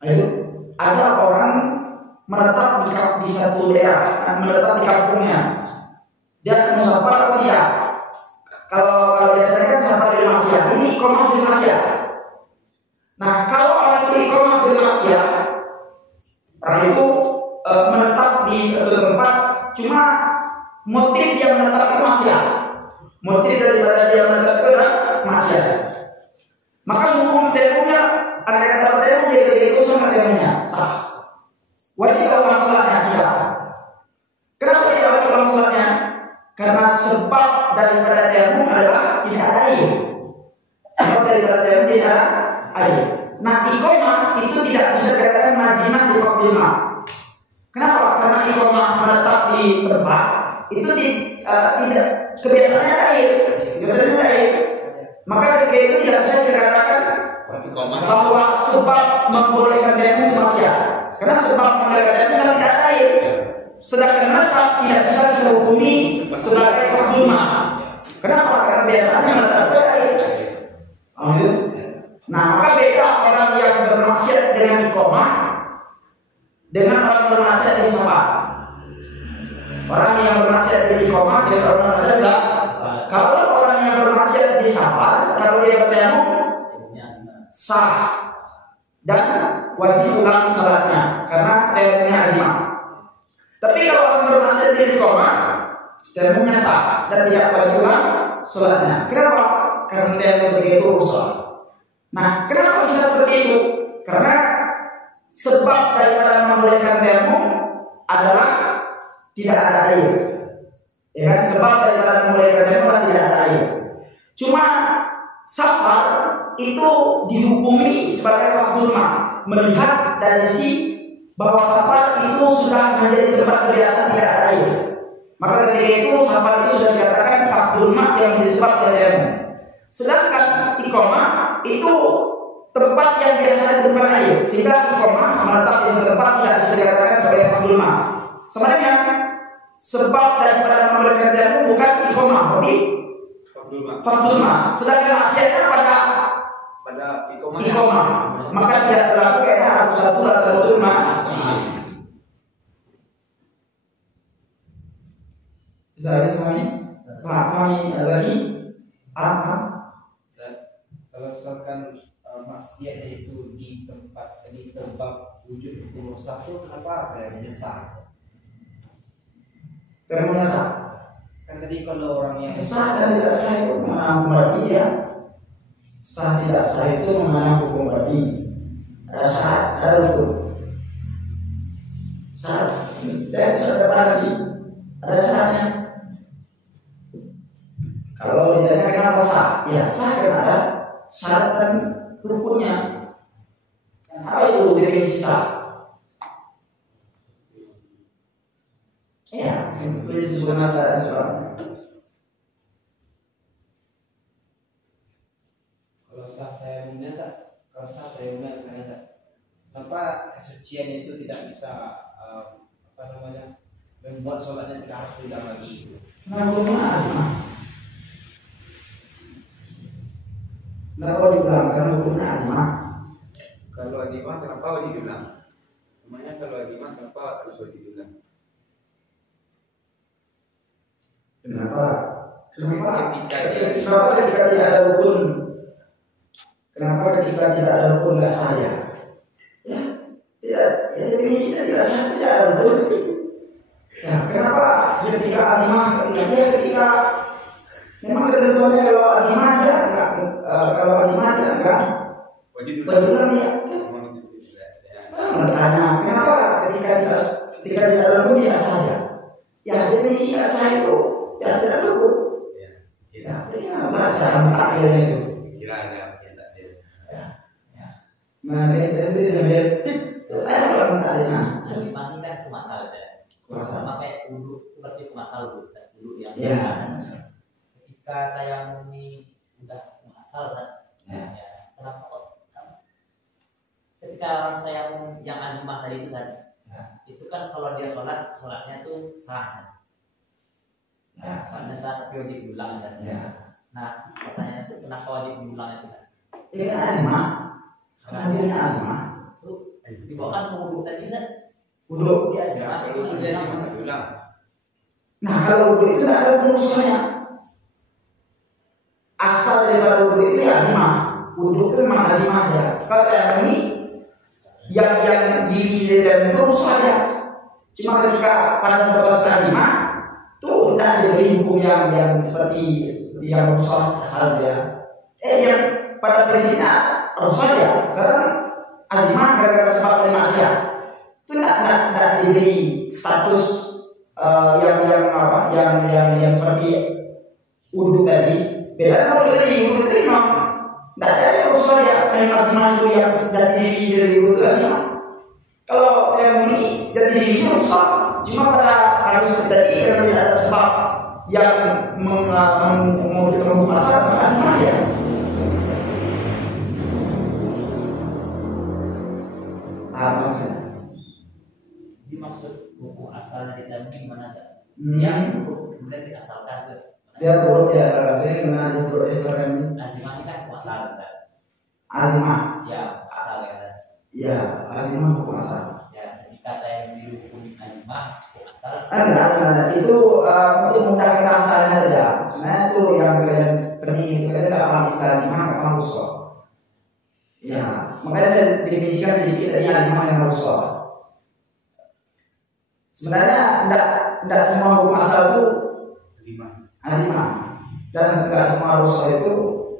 Ayo, ada orang menetap di satu daerah, menetap di kampungnya, dia mau safar atau tidak? Kalau biasanya kan safar bil masyah, ini iqamah bil masyah. Nah, kalau orang itu iqamah bil masyah, orang itu menetap di satu tempat, cuma motif dia menetap itu masyah. Motif daripada dia menetap itu adalah masyah. Maka hukum temumnya, ada kata temum dia itu sama temumnya sah. Wajib orang sholatnya tidak. Kenapa tidak wajib orang sholatnya? Karena sebab daripada temum adalah tidak ada air. Sebab daripada temum tidak ada air. Nah, iqamah itu tidak bisa dikatakan mazimah di bab 5. Kenapa? Karena iqamah menetap di tempat itu tidak kebiasaannya ada air. Biasanya ada air. Maka ketika itu tidak bisa dikatakan bahwa sebab membolehkan temum itu masyah. Karena sebab membolehkan temum tidak ada air. Sedangkan menetap tidak bisa dihukumi sebagai fardhu ma. Kenapa? Karena biasanya menetap ada air. Nah, maka beda orang yang bermaksiat dengan iqamah dengan orang bermaksiat di safar. Orang yang bermaksiat di iqamah dengan orang bermaksiat di kalau orang yang bermaksiat di safar, kalau dia bertemu sah dan wajib ulang salatnya karena temumnya azimah. Tapi kalau orang bermaksiat di iqamah, temumnya sah dan tidak wajib ulang salatnya. Kenapa? Karena temum itu rusak. Nah, kenapa bisa seperti itu? Karena sebab daripada membolehkan temum adalah tidak ada air. Ya kan? Sebab daripada membolehkan temum adalah tidak ada air. Cuma safar itu dihukumi sebagai fardhu ma, melihat dari sisi bahwa safar itu sudah menjadi tempat kebiasaan tidak ada air. Maka ketika itu safar itu sudah dikatakan fardhu ma yang disebabkan temum. Sedangkan iqamah itu tempat yang biasa ditemukan air, sehingga iqamah menetap di satu tempat tidak bisa dikatakan sebagai fardhu ma. Sebenarnya sebab daripada membolehkan temum bukan iqamah, tapi fardhu ma. Sedangkan maksiatnya pada iqamah. Maka tidak berlaku kayak harus satu atau fardhu ma. Bisa ada semuanya? Pak, kami ada lagi? Apa? Kalau misalkan maksiatnya itu di tempat ini sebab wujud hukum satu, kenapa kayaknya sah? Karena sah. Kan tadi kalau orang yang sah dan tidak sah itu mana hukum badi ya? Sah tidak sah itu mana hukum badi? Ada syarat, ada rukun. Syarat dan syarat apa lagi? Ada syaratnya. Kalau ditanya kenapa sah, ya sah karena ada syarat dan rukunnya. Apa itu definisi sah? Ya, itu disebut masalah Islam. kalau sah tayamumnya misalnya, kenapa kesucian itu tidak bisa membuat sholatnya tidak harus diulang lagi? Kenapa azmah? Kenapa diulang? Karena hukumnya azmah. Kalau azimah kenapa wajib diulang? Namanya kalau azimah kenapa harus wajib diulang? Kenapa? Ketika tidak ada rukun? Kenapa ketika tidak ada rukun nggak sah ya? Ya, tidak. Ya definisinya tidak sah, tidak ada rukun. Ya, kenapa ketika azimah? Ya, ketika memang ketentuannya kalau azimah ada enggak? Kalau azimah ada enggak? wajib diulang. Ya. Bertanya, kenapa ketika tidak ada rukun tidak sah ya? Ya definisi tidak sah itu ya tidak rukun. Ya, kita baca akhirnya itu. Kira ada yang tak ada. Nah, kita sendiri sambil ada orang tanya. Azimah ini kan kumasal ya. Sama kayak wudhu, seperti kumasal dulu yang ketika tayamum ini udah kumasal kan? Ya. Kenapa kok? Ketika orang tayamum yang azimah tadi itu itu kan kalau dia sholatnya tuh sah kan? Soalnya sah tapi wajib diulang kan? Nah, pertanyaan itu kenapa wajib diulang itu kan? Ini kan azimah. Karena dia azimah. Itu dibawakan ke wudhu tadi kan? Wudhu. Dia azimah Ya, kalau dia cuma bilang. Nah kalau wudhu itu tidak ada urusannya. Asal daripada wudhu itu ya azimah. Wudhu itu memang azimah ya. Kalau yang ini yang diri dan terus saja. Cuma ketika pada sebatas azimah itu tidak ada hukum yang seperti yang rusak asal dia. Yang pada prinsipnya rusak ya. Sekarang azimah gara-gara sebab oleh maksiat itu tidak diberi status yang seperti wudhu tadi. Beda kalau tadi wudhu tadi memang tidak ada yang rusak ya. Memang azimah itu yang jadi diri dari wudhu azimah. Kalau yang ini jadi dirinya rusak, cuma pada harus tadi karena tidak ada sebab yang mewujudkan asal azimah ya. Maksud hukum asalnya kita gimana sih? Yang kemudian diasalkan ke Dia buruk ya seharusnya mengenai buruk Islam. azimah ini kan hukum asal kan? Azimah. Ya asal ya. Ya, azimah hukum asal. Ya, jadi kata yang dihukumi azimah hukum asal. Enggak sebenarnya itu untuk memudahkan asalnya saja. Sebenarnya itu yang kalian penting itu kalian tidak paham istilah azimah, tidak paham usul. Ya, makanya saya definisikan sedikit dari azimah yang usul. Sebenarnya tidak semua hukum asal itu azimah. Dan semua usul itu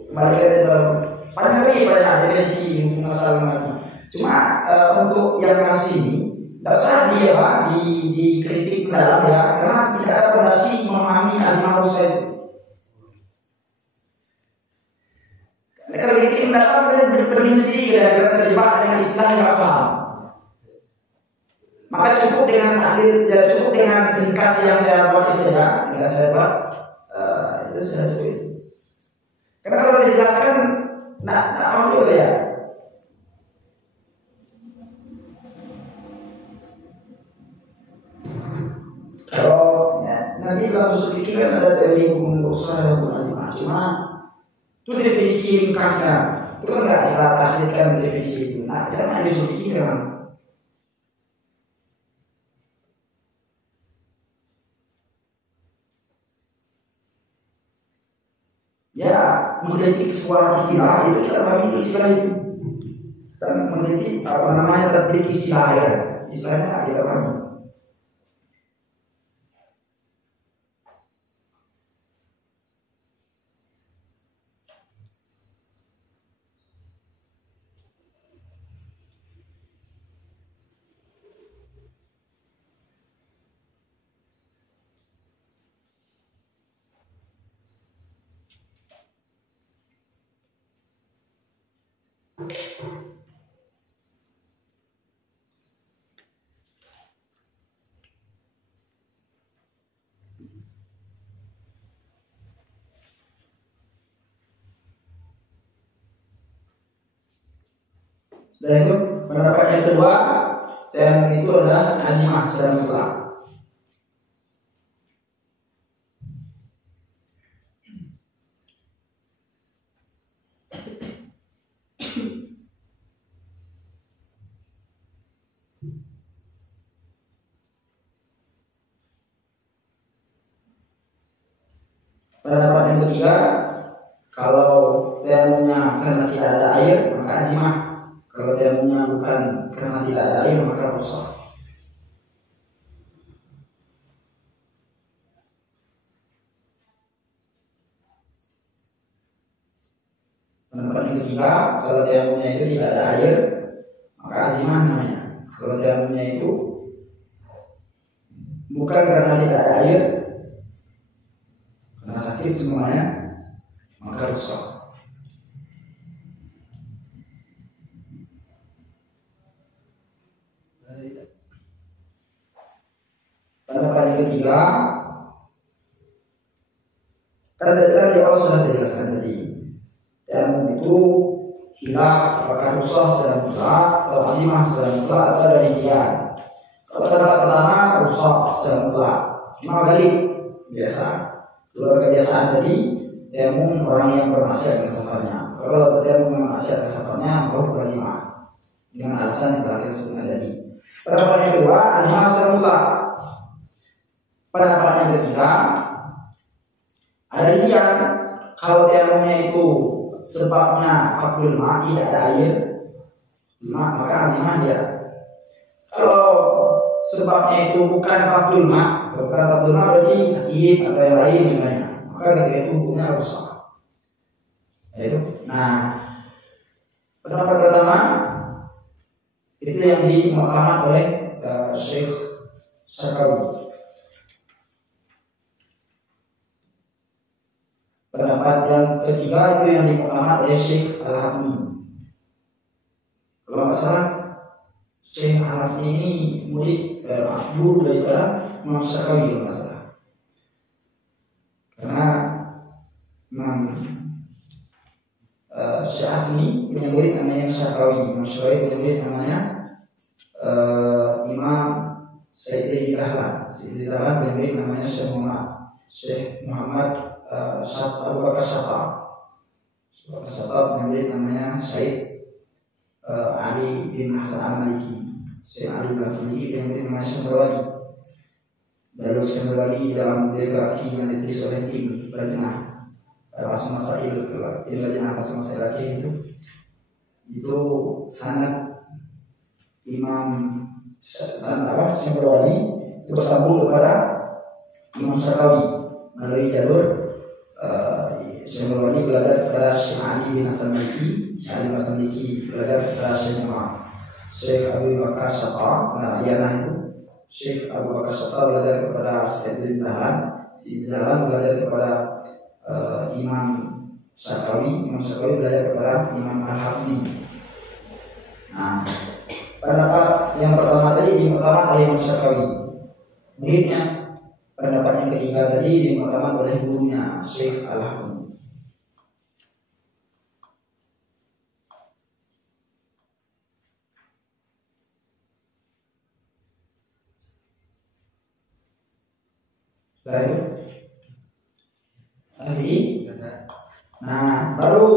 kembali ke dalam banyak definisi hukum asal dan azimah. Cuma untuk yang kasus ini tidak usah dikritik mendalam ya, karena tidak ada fondasi memahami azimah usul itu. Kalau dikritik mendalam kalian berpikir sendiri dan terjebak dengan istilah yang tidak paham. Maka cukup dengan taklid, ya cukup dengan ringkas yang saya buat itu saja, yang saya buat itu sudah cukup. Karena kalau saya jelaskan, tidak ambil ya. Kalau ya, nanti dalam usul fikih kan ada dari hukum usul dan hukum azimah, cuma itu definisi ringkasnya, itu kan nggak kita taklidkan definisi itu. Nah, kita kan ada usul fikih kan. Ya, mengkritik sebuah istilah itu kita pahami istilah itu dan mengkritik tadbik istilah ya, istilahnya kita pahami. Dan itu pendapat yang kedua, dan itu adalah azimah secara mutlak. Pendapat yang ketiga, kalau temunya karena tidak ada air maka azimah. Kalau temunya bukan karena tidak ada air maka rusak. Pendapat yang ketiga, kalau temunya itu tidak ada air maka azimah namanya. Kalau temunya itu bukan karena tidak ada air, karena sakit semuanya, maka rusak. Pendapat yang ketiga, karena di awal sudah saya jelaskan tadi, dan itu khilaf apakah rusak secara mutlak atau azimah secara mutlak atau ada rincian. Kalau pendapat pertama rusak secara mutlak, cuma balik biasa. Kalau kebiasaan tadi, temu orang yang bermaksiat ke safarnya. Kalau temu bermaksiat ke safarnya, maka hukum azimah dengan alasan yang terakhir sebutkan tadi. Pendapat yang kedua, azimah secara mutlak. Pendapat yang ketiga, ada rincian. Kalau tayamumnya itu sebabnya fakul ma, tidak ada air, maka azimah dia. Kalau sebabnya itu bukan fakul ma, berarti sakit atau yang lain sebenarnya, maka ketika itu hukumnya rusak. Nah, pendapat pertama itu yang dimuatamakan oleh Syekh Syakawi. Pendapat yang ketiga itu yang dimuatamakan oleh Syekh Al-Hafni. Kalau nggak salah, Syekh Al-Hafni ini murid guru daripada Imam Syakawi kalau nggak salah. Karena Syekh Al-Hafni punya murid namanya Syakawi. Imam Syakawi punya murid namanya Imam Sayyid Dahlan. Sayyid Dahlan punya murid namanya Syekh Muhammad Abu Bakar Syata. Punya murid namanya Syekh Ali bin Hasan Al-Maliki. Syekh Ali bin Hasan Al-Maliki punya murid namanya Syamrwali. Lalu Syamrwali dalam biografi yang ditulis oleh tim Lajnah Masail Lajnah Masail Aceh itu sanad Imam Syamrwali itu bersambung kepada Imam Syakawi melalui jalur Syamrwali belajar kepada Syekh Ali bin Hasan Al-Maliki. Syekh Ali bin Hasan Al-Maliki belajar kepada Syekh Abu Bakar Syata. Nah, ialah itu Syekh Abu Bakar Syata belajar kepada Sayyid Dahlan. Sayyid Dahlan belajar kepada Imam Syakawi. Imam Syakawi belajar kepada Imam Al-Hafni. Nah, pendapat yang pertama tadi dimuatamakan oleh Imam Syakawi. Muridnya. Pendapat yang ketiga tadi dimuatamakan oleh gurunya Syekh Al-Hafni. Setelah itu lagi. Nah, baru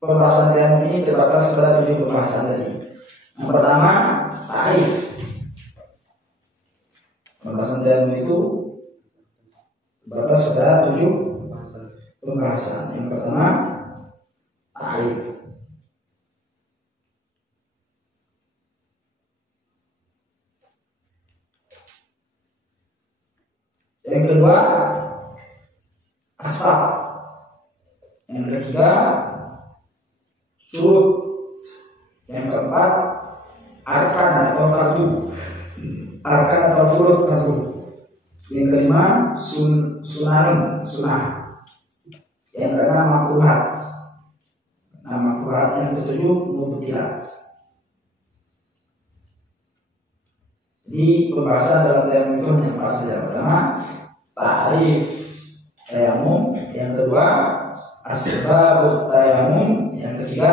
pembahasan tayamum ini terbatas pada 7 pembahasan tadi. Yang pertama, ta'rif. Pembahasan tayamum itu terbatas pada 7 pembahasan. Yang pertama, ta'rif. Yang kedua, asbab. Yang ketiga, syurut. Yang keempat, arkan atau fardu. Arkan atau furud fardu. Yang kelima, sunnah. Yang keenam, makruhat. Nah, makruhat. Yang ketujuh, mubtilat. Di pembahasan dalam tayamum itu hanya empat saja. Pertama, ta'rif tayamum. Yang kedua, asbabut tayamum. Yang ketiga,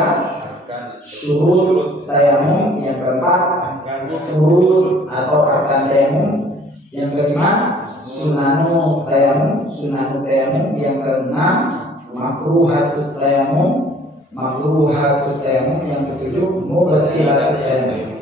syurut tayamum. Yang keempat, furud atau arkan tayamum. Yang kelima, sunanu tayamum. Yang keenam, makruhatut tayamum. Yang ketujuh, mubtilat tayamum.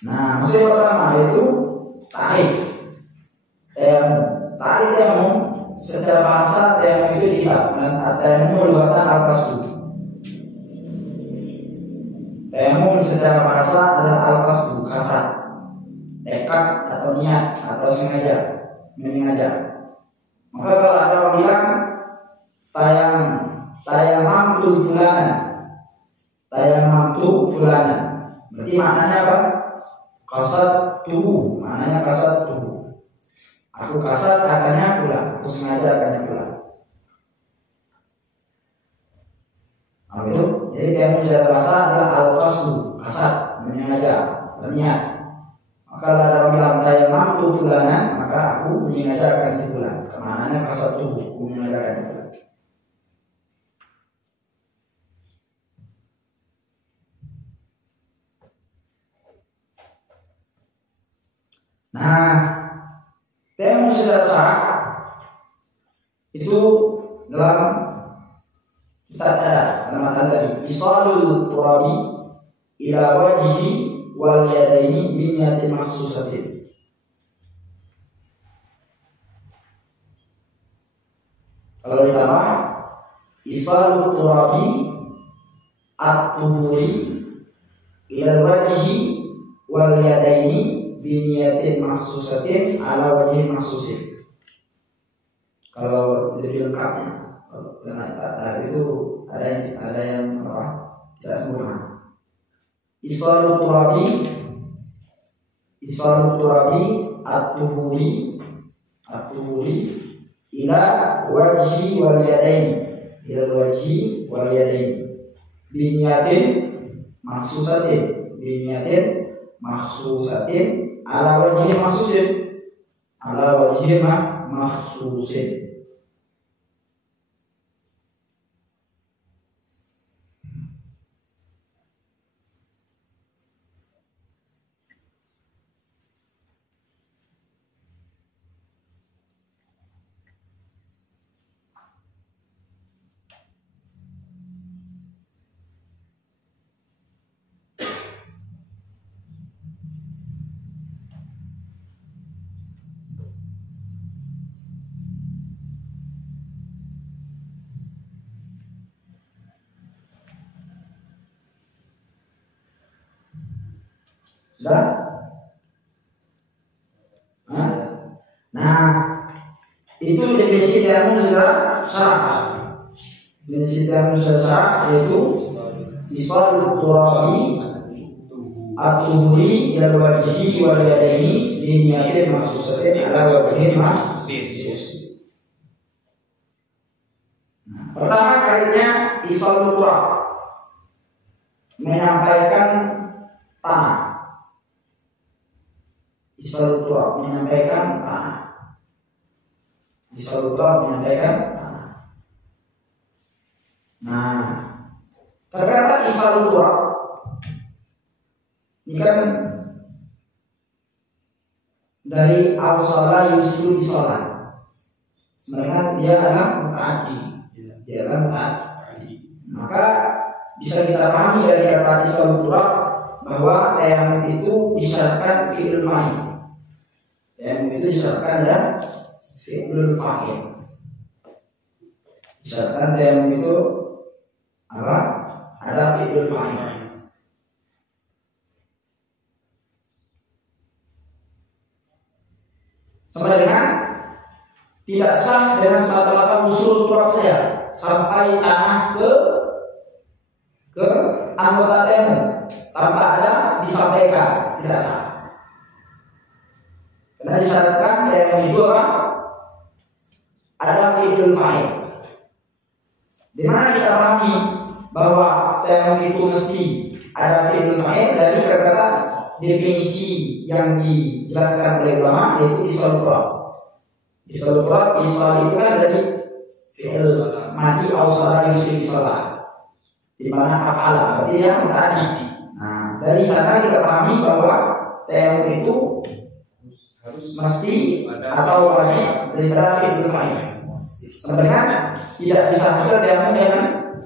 Nah, maksud pertama yaitu ta'rif tayamum. Ta'rif tayamum secara bahasa tayamum itu tidak. Tayamum merupakan al-qasdu. Tayamum secara bahasa adalah al-qasdu, kasat, tekad atau niat atau sengaja, menyengaja. Maka kalau ada orang bilang tayamamtu fulanan, berarti maknanya apa? Kasat tubuh, maknanya kasat tubuh. Aku kasat akannya pulang, aku sengaja akannya pulang. Apa itu? Jadi tayamum secara bahasa adalah al-qasdu, kasat, menyengaja, berniat. Maka kalau ada orang bilang tayamamtu fulanan, maka aku menyengaja akan si fulan. Maknanya kasat tubuh, aku menyengaja akan fulan. Nah, tayamum secara sah itu dalam kitab ada nama tadi isalul turabi ila wajhi wal yadaini bi niyatin makhsusatin. Kalau ditambah isalul turabi at-tuhuri ila wajhi wal yadaini biniyatin makhsusatin ala wajhin makhsusin. Kalau lebih lengkapnya, kalau karena itu ada yang apa? Tidak sempurna. Isalu turabi at-tuhuri ila wajhi wal yadaini biniyatin makhsusatin ala wajhi makhsusin. Sudah? Nah, itu definisi tayamum secara syar'i. Definisi tayamum secara syar'i yaitu isalu turabi at-tuhuri ila wajhi wal yadaini bi niyatin makhsusatin ala wajhin makhsusin. Pertama kalinya isalu turab menyampaikan tanah. Isalu turab menyampaikan tanah. Nah, kata-kata isalu turab ini kan dari awsala yusilu isolan. Sebenarnya dia adalah mutaaddi. Maka bisa kita pahami dari kata isalu turab bahwa tayamum itu disyaratkan fi'il fa'il. Tayamum itu disyaratkan ada fi'il fa'il. Disyaratkan tayamum itu apa? Ada fi'il fa'il. Sama dengan tidak sah dengan semata-mata usul turab saja sampai tanah ke anggota tayamum tanpa ada disampaikan, tidak sah. Karena disyaratkan tayamum itu apa? Ada fi'il fa'il. Di mana kita pahami bahwa tayamum itu mesti ada fi'il fa'il dari kata-kata definisi yang dijelaskan oleh ulama, yaitu isalu turab. Isalu turab, isal itu kan dari fi'il madi awsala yusil salah, di mana af'ala berarti yang muta'addi. Nah, dari sana kita pahami bahwa tayamum itu harus mesti atau wajib daripada fi'il fa'il. Sebenarnya tidak bisa hasil tayamum dengan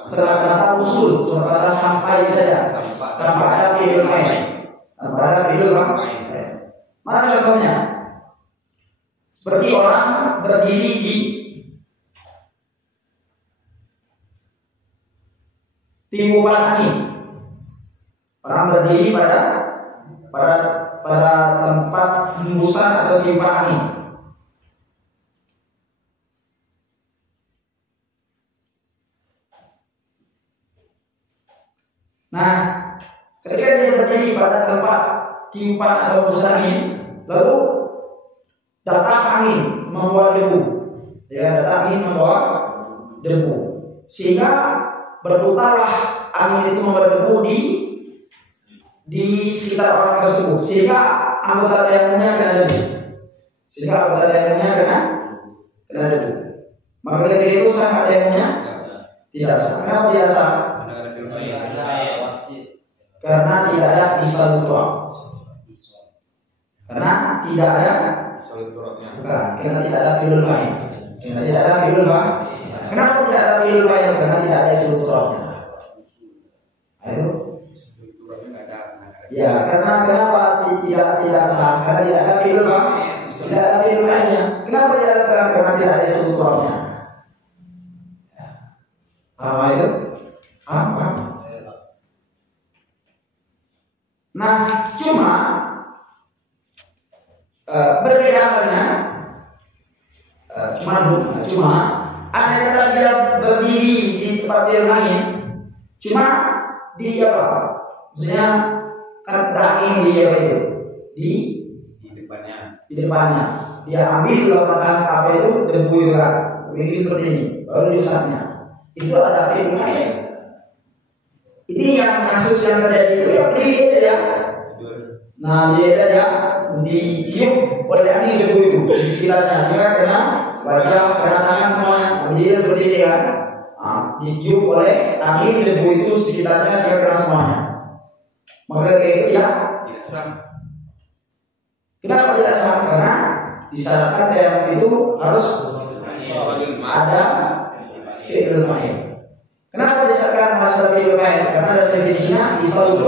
semata-mata usul, semata-mata sampai saja tanpa ada fi'il fa'il. Mana contohnya? Seperti orang berdiri di tiupan angin. Orang berdiri pada tempat hembusan atau tiupan angin. Nah, ketika dia berdiri pada tempat tiupan atau hembusan angin, lalu datang angin membawa debu, sehingga berputarlah angin itu membawa debu di sekitar orang tersebut, sehingga anggota tayamumnya kena debu, Maka ketika itu sah tayamumnya? Tidak sah. Kenapa tidak sah? Karena tidak ada isalu turab. Karena tidak ada bukan, karena tidak ada fi'il fa'il. Karena tidak ada fi'il fa'il. Kenapa tidak ada fi'il fa'il? Karena tidak ada isim turabnya. Ayo. Ya, karena kenapa tidak sah? Karena tidak ada fi'il fa'il. Tidak ada fi'il fa'ilnya. Kenapa tidak ada? Karena tidak ada isim turabnya. Apa itu? Apa? Nah, cuma berbeda halnya. Cuma ada kata dia berdiri di tempat dia angin. Cuma di apa? Maksudnya kan angin di apa itu? Di depannya. Dia ambil lakukan apa itu debu itu kan. Ini seperti ini. Baru disatnya. Itu ada fi'il fa'il. Ini yang kasus yang terjadi itu yang berdiri aja ya. Nah dia aja ditiup oleh angin debu itu di sekitarnya sehingga kena wajah, kena tangan semuanya. Dia seperti ini kan. Ditiup oleh angin debu itu sekitarnya sehingga kena semuanya. Maka kayak itu ya. Kenapa tidak sah? Karena disyaratkan yang itu harus ada fi'il fa'il. Kenapa disyaratkan masalah fi'il fa'il? Karena dalam definisinya isal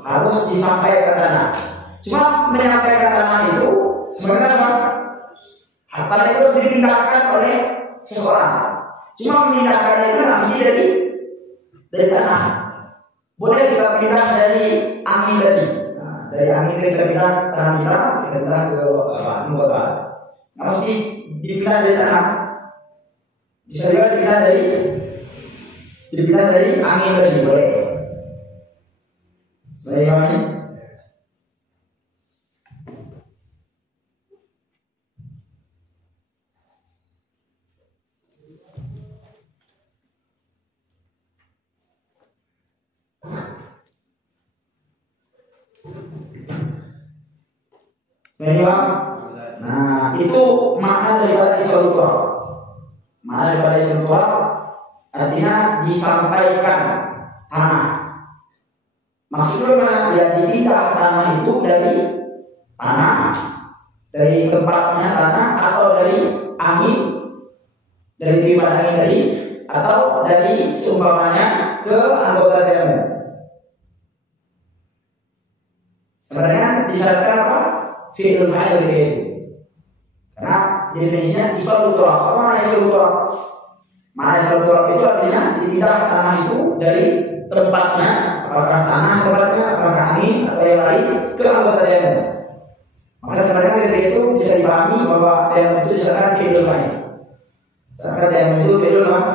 harus disampaikan tanah. Cuma menyampaikan tanah itu sebenarnya apa? Harta itu dipindahkan oleh seseorang. Cuma memindahkan itu nanti dari tanah. Boleh kita pindah dari angin tadi. Nah, dari angin kita pindah tanah kita pindah ke anggota. Nah, mesti dipindah dari tanah. Bisa juga dipindah dari angin tadi boleh. Saya ini. Nah, itu makna daripada isyarat. Makna daripada isyarat artinya disampaikan tanah. Maksudnya ya dipindah tanah itu dari tanah, dari tempatnya tanah atau dari angin, dari tiupan angin tadi, atau dari seumpamanya ke anggota demo. Sebenarnya disyaratkan apa? Fi'il fa'il itu. Karena definisinya isal turab. Apa makna isal turab? Makna isal turab itu artinya dipindah tanah itu dari tempatnya, apakah tanah tempatnya, apakah angin atau yang lain ke anggota demo. Maka sebenarnya dari itu bisa dipahami bahwa demo itu disyaratkan fi'il fa'il. Sedangkan demo itu fi'il fa'il.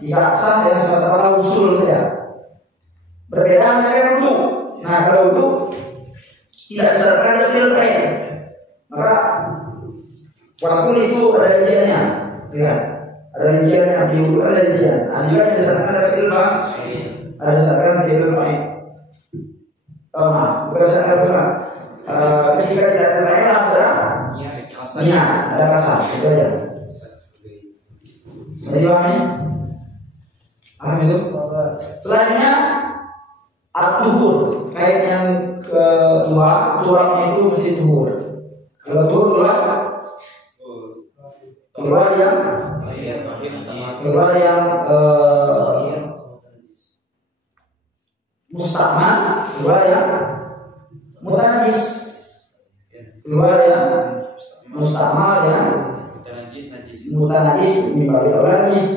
Tidak sah yang semata-mata usul saja. Berbeda dengan wudu. Nah, kalau wudu tidak disyaratkan ada fi'il fa'il. Maka walaupun itu ada rinciannya, ya, ada rinciannya di wudu ada rincian. Nah, juga disyaratkan ada fi'il fa'il. Ada disyaratkan fi'il fa'il. Maaf, bukan disyaratkan bukan. Ketika tidak ada fa'il sudah ada kasar, itu aja. Saya pahami? Paham itu? Selainnya at-tuhur, kait yang kedua, turabnya itu mesti tuhur. Kalau tuhur keluar yang mustakmal, keluar yang mutanajis, keluar yang mustakmal yang mutanajis, mimbawi najis.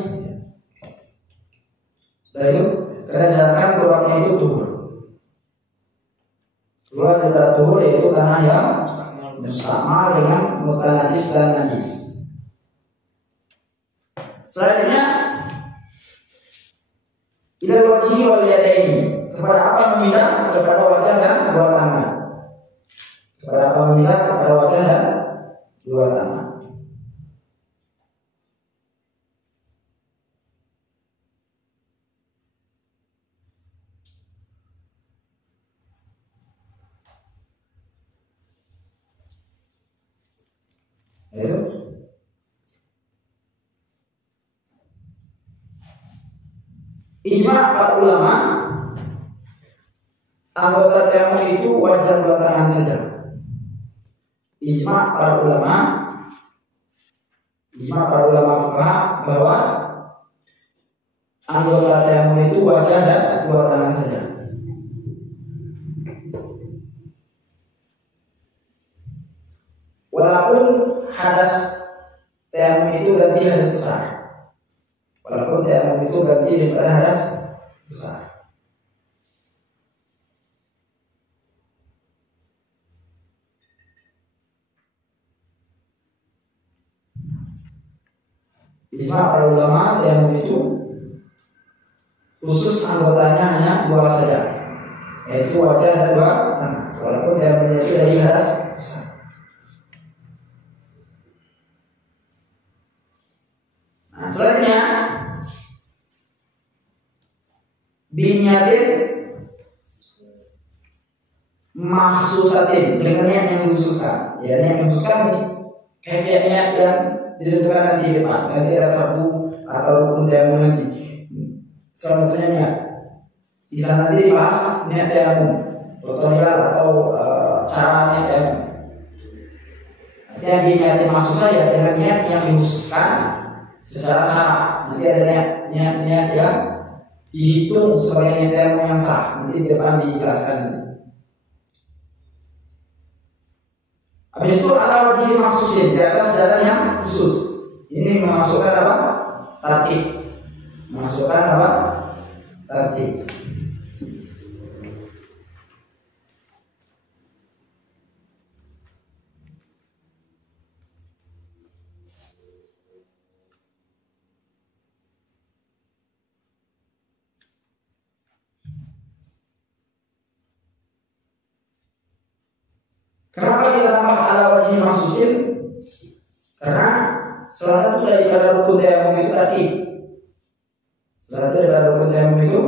Setelah itu karena disyaratkan keluarnya itu tuhur. Keluar dari tuhur yaitu tanah yang mustakmal dengan mutanajis dan najis. Selanjutnya ila wajhi wal yadaini. Kepada apa memindah? Kepada wajah dan dua tangan. Kepada apa memindah? Kepada wajah dan dua tangan. Itu ijma' para ulama, anggota tayamum itu wajah dua tangan saja. ijma para ulama fuqaha bahwa anggota tayamum itu wajah dan dua tangan saja. Walaupun hadas tayamum itu ganti hadas besar. Walaupun tayamum itu ganti daripada hadas besar. Ijma para ulama tayamum itu khusus anggotanya hanya dua saja, yaitu wajah dan dua tangan. Walaupun tayamumnya itu dari hadas besar. Nah, selanjutnya binyatin mahsusatin, dengan niat yang dikhususkan. Ya, niat yang dikhususkan kayak niat yang ditentukan nanti depan, nanti ada fardu atau rukun tayamum nanti. Salah satunya niat. Di sana nanti dibahas niat tayamum, tutorial atau cara niat tayamum. Nanti yang diniatin maksud saya dengan niat yang dikhususkan secara sama. Nanti ada niat yang dihitung sebagai niat tayamum yang sah. Nanti di depan dijelaskan. Habis itu ada wajib maksusin di atas jalan yang khusus. Ini memasukkan apa? Tartib. Memasukkan apa? Tartib. Kenapa kita tambah ala wajib maksusin? Karena salah satu daripada rukun tayamum itu tartib. Salah satu daripada rukun tayamum itu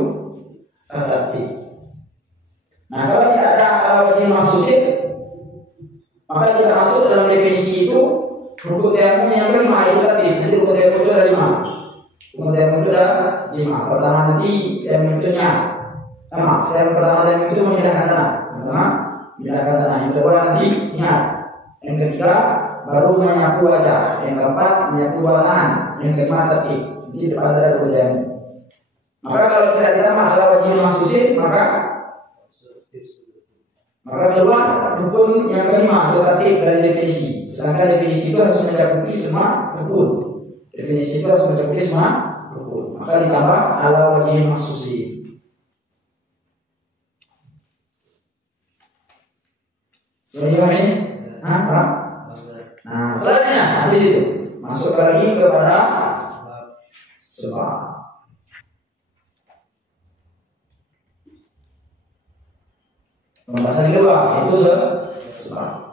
tartib. Nah, kalau tidak ada ala wajib maksusin, maka tidak masuk dalam definisi itu rukun tayamum yang kelima itu tartib. Nanti rukun tayamum itu ada 5. Rukun tayamum itu ada 5. Pertama nanti tayamum itu sama. Yang pertama tayamum itu memindahkan tanah. Memindahkan tanah. Yang kedua nanti niat. Yang ketiga baru menyapu wajah. Yang keempat menyapu tangan. Yang kelima tertib. Di depan ada rukun tayamum. Maka kalau tidak ditambah ala wajib maksusin, maka keluar rukun yang kelima atau tertib dari definisi. Sedangkan definisi itu harus mencakupi semua rukun. Definisi itu harus mencakupi semua rukun. Maka ditambah ala wajib maksusin. Sebenarnya ini, apa? Nah, selanjutnya habis itu masuk lagi kepada sebab. Pembahasan kedua itu sebab.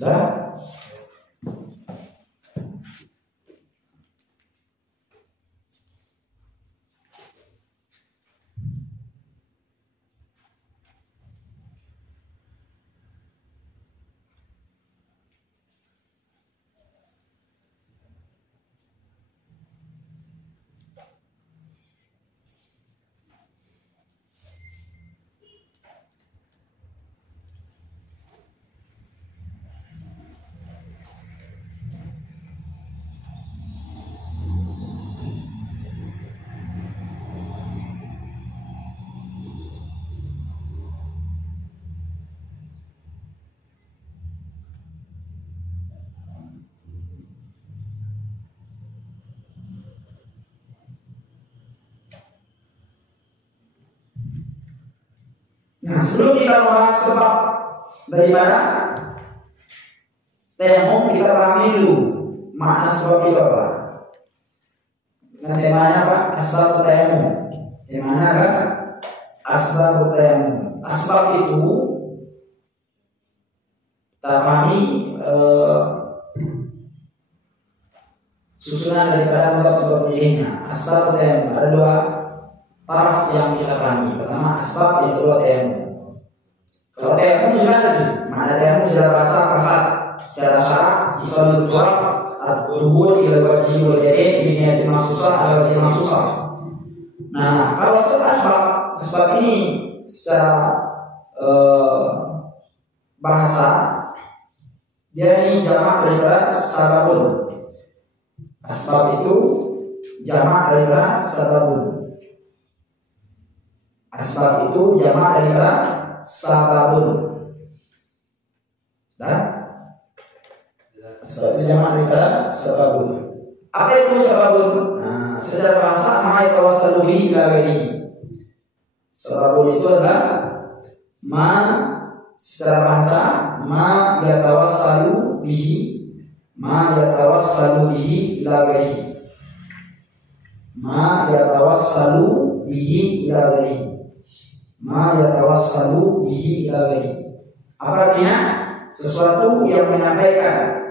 Sudah? Nah, sebelum kita bahas sebab daripada tayamum, kita pahami dulu makna sebab itu apa. Nah, temanya apa? Asbab tayamum. Temanya adalah asbab tayamum. Asbab itu kita pahami susunan daripada mudhaf mudhaf ilaihnya. Asbab tayamum ada dua taraf asbab yang kita pahami. Pertama asbab, yang kedua tayamum. Kalau tayamum sudah tadi, makna tayamum secara bahasa kasar, secara syarak isal dua al-duhur ila wajhi wal yadain bi niyatin mahsusah ala wajhi mahsusah. Nah, kalau asbab ini secara bahasa dia ini jamak daripada sababun. Asbab itu jamak daripada sababun. Asbab itu jamak daripada sababun. Dan asbab itu jamak daripada sababun. Apa itu sababun? Nah, secara bahasa ma yatawassalu bihi ila ghairihi. Sababun itu adalah secara bahasa ma yatawassalu bihi ila ghairihi. Ma yatawassalu bihi ila ghairihi. Ma yatawassalu bihi ila ghairihi. Apa artinya? Sesuatu yang menyampaikan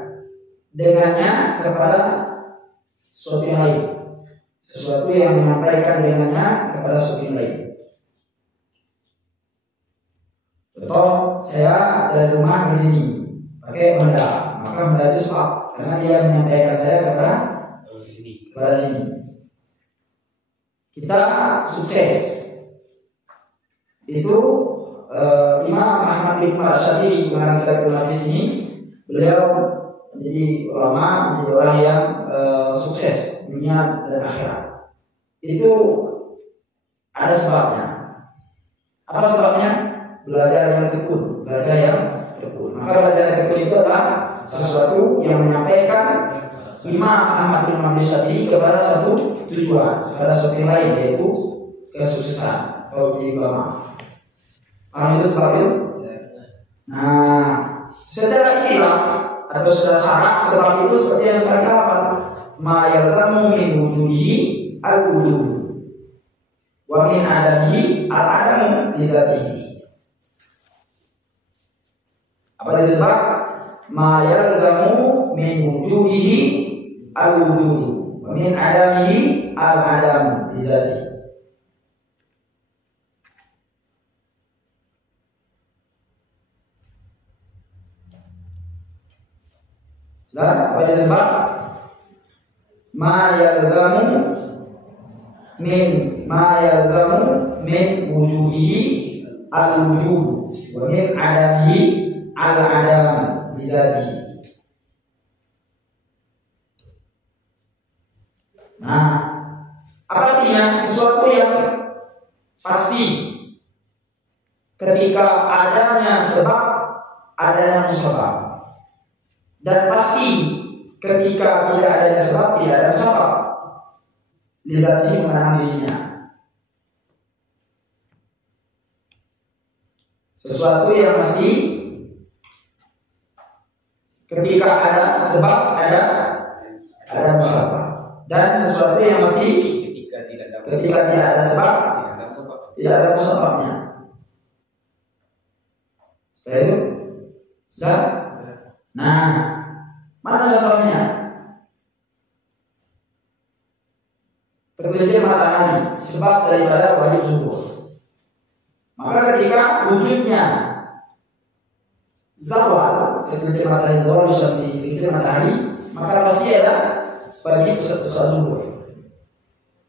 dengannya kepada sesuatu yang lain. Sesuatu yang menyampaikan dengannya kepada sesuatu yang lain. Contoh, saya dari rumah ke sini pakai Honda, maka Honda itu sebab karena dia menyampaikan saya kepada sini. Kita sukses. Itu Imam Ahmad bin Syadili mengarang kitab di sini, beliau menjadi ulama, menjadi orang yang sukses dunia dan akhirat. Itu ada sebabnya. Apa sebabnya? Belajar yang tekun. Maka belajar yang tekun itu adalah sesuatu yang menyampaikan Imam Ahmad bin Syadili kepada satu tujuan, kepada sesuatu yang lain, yaitu kesuksesan atau jadi ulama. Paham itu sebabnya? Nah, secara istilah atau secara syarak sebab itu seperti yang kita katakan, ma yalzamu min wujudihi al-wujud wa min adamihi al-adamu li zatihi. Apa itu sebab? Ma yalzamu min wujudihi al-wujud wa min adamihi al-adamu li zatihi. Sudah, apa itu sebab? Ma yalzamu min wujudihi al-wujud wa min adamihi al-adam bizati. Nah, apa artinya? Sesuatu yang pasti ketika adanya sebab, adanya musabab. Dan pasti ketika tidak ada sebab, tidak ada musabab. Lizati mengenang dirinya. Sesuatu yang pasti ketika ada sebab, ada musabab. Dan sesuatu yang pasti ketika tidak ada sebab, tidak ada musababnya. Sudah itu? Sudah? Nah, mana contohnya? Tergelincir matahari sebab daripada wajib zuhur. Maka ketika wujudnya zawal, tergelincir matahari, zawal syamsi, tergelincir matahari, maka pasti ada wajib sholat zuhur.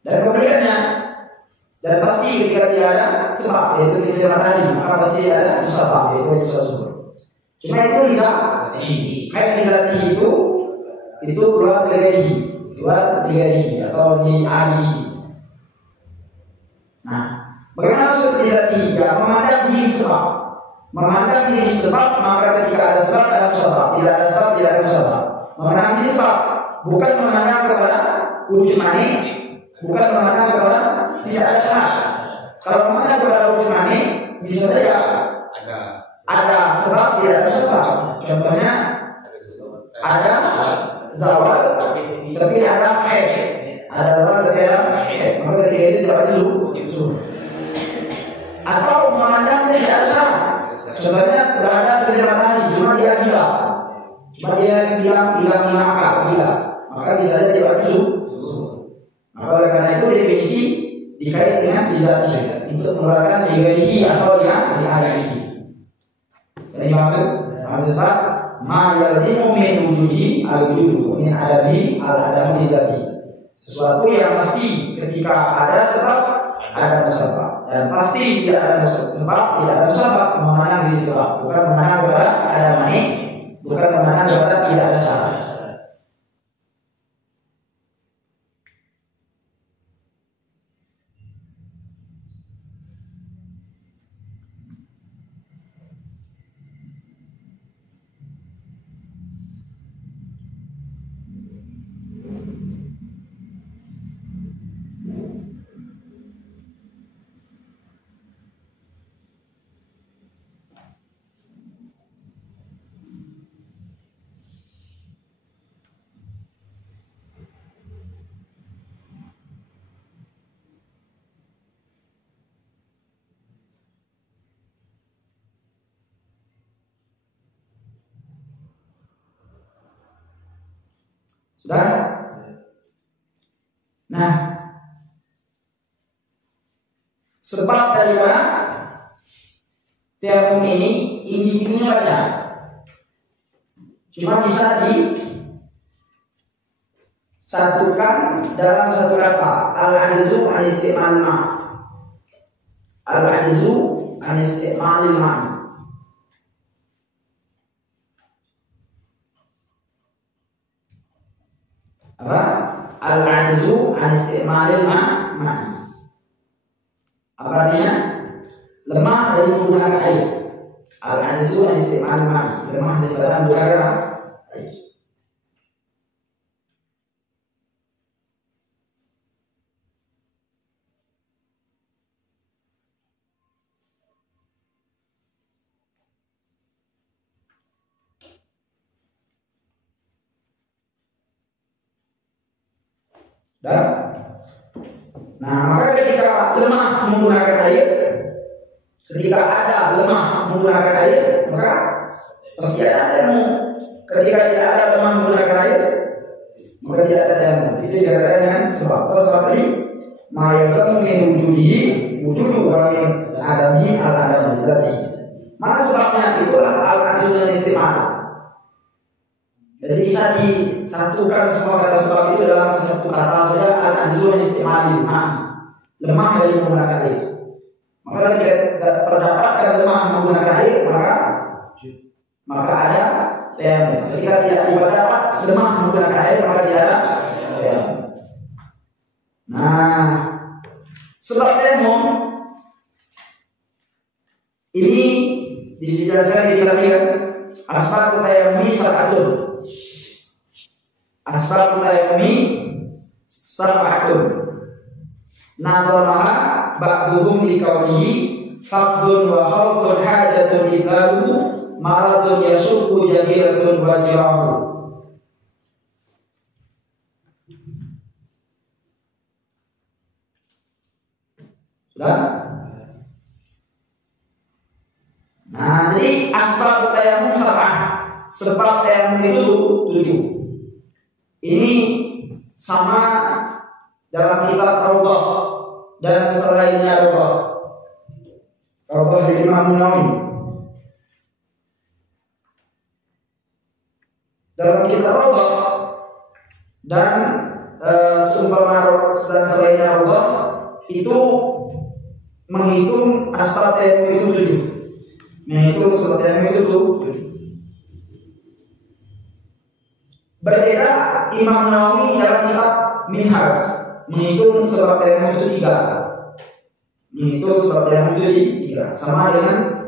Dan kebalikannya, dan pasti ketika tidak ada sebab, yaitu tergelincir matahari, maka pasti ada musabab, yaitu wajib sholat zuhur. Cuma itu kayak lizati itu keluar dari atau di alihi. Nah, bagaimana maksud lizati? Ya, memandang diri sebab. Memandang diri sebab, maka ketika ada sebab ada musabab. Tidak ada sebab, tidak ada musabab. Memandang diri sebab, bukan memandang kepada wujud mani, bukan memandang kepada tidak ada sebab. Kalau memandang kepada wujud mani, bisa saja ada sebab, tidak ada sebab. Contohnya ada zawal, tapi ada haid. Ada zawal, tapi ada haid. Maka ketika itu tidak ada zuhur. Atau memandang tidak ada sebab. Contohnya tidak ada tergelincir matahari, cuma dia gila. Cuma dia hilang akal, gila. Maka bisa saja tidak ada zuhur. Maka oleh karena itu definisi dikait dengan bizatihi untuk mengeluarkan ligaihi atau yang diadahi. Saya paham? Sebab ma yalzimu min wujudi al-wujudu min adami al-adamu bizati. Sesuatu yang pasti ketika ada sebab ada musabab, dan pasti tidak ada sebab tidak ada musabab, memandang di sebab, bukan memandang kepada ada mani, bukan memandang kepada tidak ada syarat. Sudah? Nah, sebab daripada tayamum ini individunya banyak. Cuma bisa disatukan dalam satu kata, al-ajzu an isti'mal ma'. Al-ajzu an isti'mal ma'. Apa? Al-ajzu an isti'malil ma'i. Apa artinya? Lemah dari menggunakan air. Al-ajzu an isti'malil ma'i. Lemah dari menggunakan air. Nah, maka ketika lemah menggunakan air, ketika ada lemah menggunakan air, maka pasti ada tayamum. Ketika tidak ada lemah menggunakan air, maka tidak ada tayamum. Itu dikatakan dengan sebab. Sebab tadi, ma yalzamu min wujudihi wujudu wa min adamihi al-adam bizati. Mana sebabnya? Itulah al-adun istimal. Jadi bisa disatukan semua kata sebab itu dalam satu kata saja, al-ajzu istimalil ma'i. Lemah dari menggunakan air. Maka tidak terdapatkan lemah menggunakan air, maka ada tayamum. Ketika tidak dapat lemah menggunakan air, maka tidak ada tayamum. Nah, sebab tayamum ini dijelaskan di kitab asbab tayammumi sab'atun. Asbab tayammumi sab'atun. Nazamaha ba'duhum li qawlihi faqdun wa khawfun hajatun idharu maradun yasukku jabiratun wa jirahu. Sudah? Nah, jadi asbab tayammum sab'ah. Sebab tayammum itu 7. Ini sama dalam kitab Raudhah dan selainnya Raudhah dari Imam Nawawi. Dalam kitab Raudhah dan seumpama dan selainnya Raudhah itu menghitung asbab tayammum itu 7. Menghitung asbab tayammum itu 7. Berbeda Imam Nawawi dalam kitab Minhaj menghitung sebab tayammum itu 3. Menghitung sebab tayammum itu 3. Sama dengan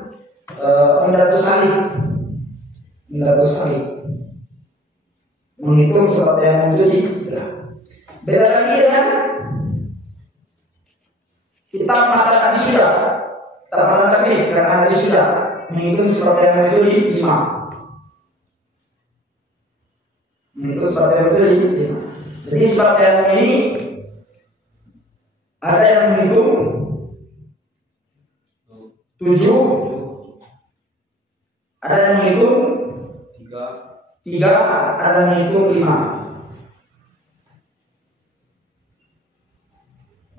Umdatus Salik. Umdatus Salik menghitung sebab tayammum itu 3. Beda lagi dengan kitab Matan Sudah. Kitab Matan Takrib karena ada sudah menghitung sebab tayammum itu 5. Menghitung sebab tayammum itu 5. Jadi sebab tayammum ini ada yang menghitung 7, ada yang menghitung 3, ada yang menghitung 5.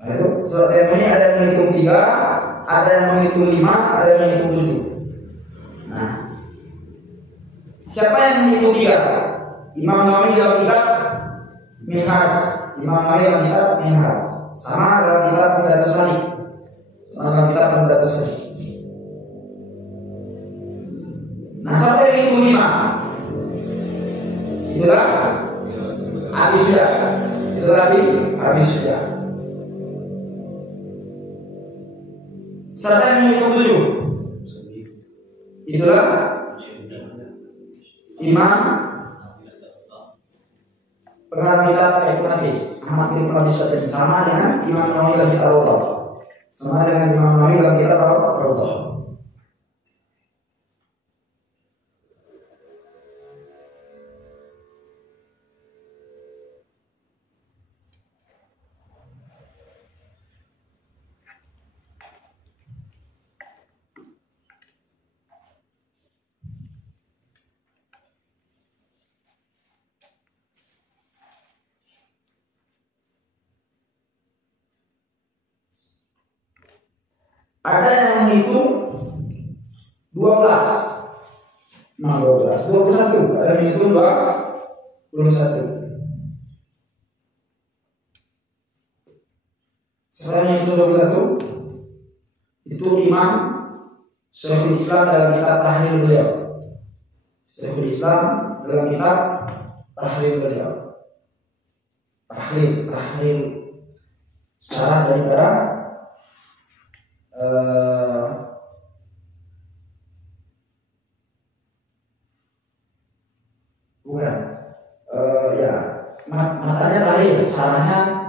Nah, itu Surat Tayammum ini ada yang menghitung 3, ada yang menghitung 5, ada yang menghitung 7. Nah, siapa yang menghitung 3? Imam Nawawi dalam kitab Minhaj, Imam Nawawi dalam kitab Minhaj, sama dalam kitab Umdatus Salik, sama dalam kitab Umdatus Salik. Nah, siapa yang menghitung 5? Itulah Abi Sufyan. Itulah Abi Sufyan. Siapa yang menghitung 7? Itulah Imam pengarang kitab Fathul Nafis, Ahmad bin Hafiz Syatibi, sama dengan Imam Nawawi dalam kitab Rawdah. Sama dengan Imam Nawawi dalam kitab Rawdah. Ada yang menghitung 12, 21, ada yang menghitung 21. Selain yang itu 21, itu Imam Syekhul Islam dalam kitab Tahlil beliau. Syekhul Islam dalam kitab Tahlil beliau. Tahlil syarah daripada bukan ya matanya tahlil, syarahnya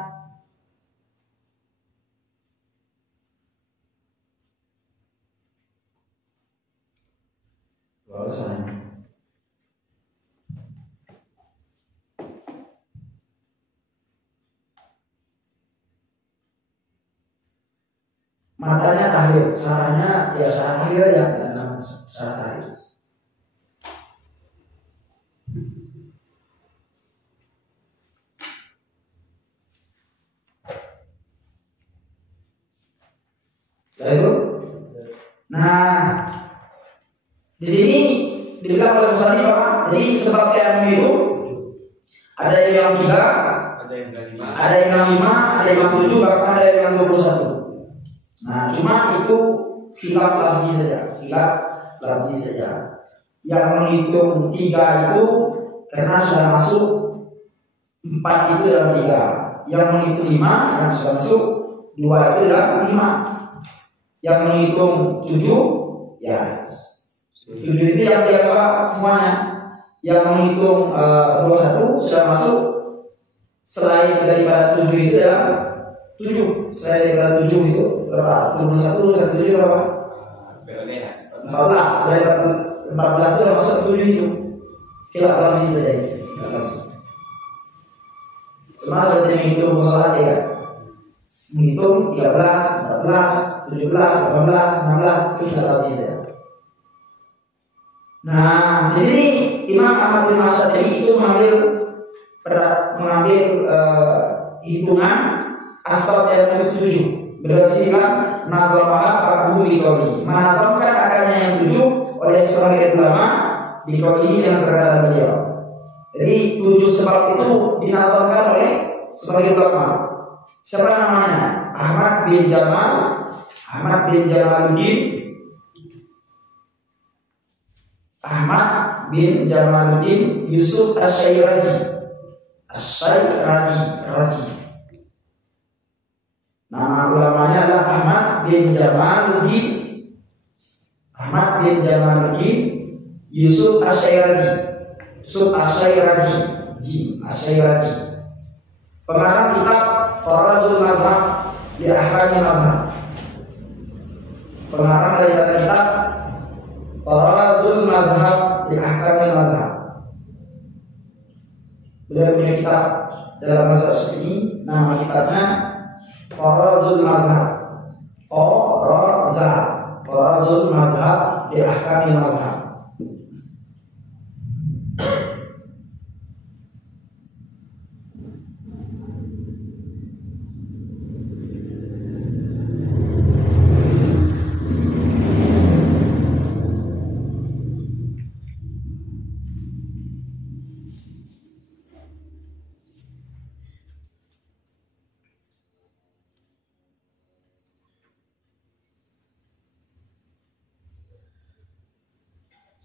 matanya tahlil, syarahnya ya syarah tahlil yang nama syarah tahlil. Itu. Nah, di sini dibilang oleh musannif apa? Jadi sebab yang itu ada yang 3, ada yang 5, ada yang 5, ada yang 7, bahkan ada yang 21. Nah, cuma itu khilaf lafzi saja. Yang menghitung 3 itu karena sudah masuk 4 itu dalam 3. Yang menghitung 5 yang sudah masuk 2 itu dalam 5. Yang menghitung 7 ya 7 itu yang apa semuanya. Yang menghitung 21 sudah masuk selain daripada 7 itu dalam 7. Selain daripada 7 itu berapa? 21 7 berapa? 14. Selain 14 itu masuk 7 itu. Khilaf lafzi saja ini. Semua seperti menghitung musola ya. Menghitung 13, 14, 17, 18, 19 itu khilaf lafzi saja. Nah, di sini Imam Ahmad bin Syatibi itu mengambil hitungan asbab yang ke-7. Beliau bilang nazamaha Abu Bikoli, menazamkan akarnya yang 7 oleh sebagian ulama Bikoli yang berkata beliau. Jadi 7 sebab itu dinazamkan oleh sebagian ulama. Siapa namanya? Ahmad bin Jamaluddin Yusuf Asy-Syairazi. Nama ulamanya adalah Ahmad bin Jamaluddin Yusuf Asy-Syairazi. Pengarang kitab Tarazul Mazhab di Ahkamil Mazhab. Pengarang daripada kitab Tarazul Mazhab di Ahkamil Mazhab. Beliau punya kitab dalam mazhab Syafi'i, nama kitabnya Tarazul Mazhab. Tarazul Mazhab di Ahkamil Mazhab.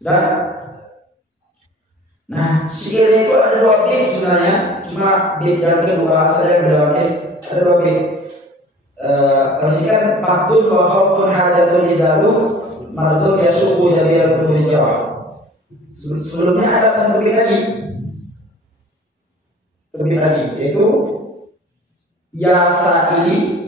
Sudah? Nah, syair itu ada 2 bait sebenarnya, cuma bait yang kedua saya beda bait, ada 2 bait. Perhatikan faktur wa khaufun hajatun lidalu mardun yasuku jabiratun rijawah. Sebelumnya ada terbit lagi, yaitu ya sa'ili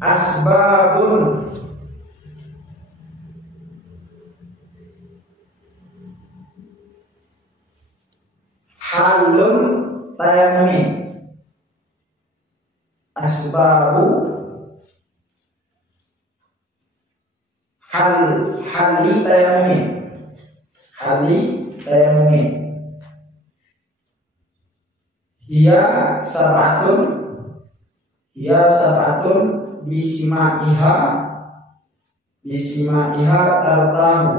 asbabun halun tayammumi. Asbabu hali tayammumi. Hiya sab'atun bisimaiha tartahu.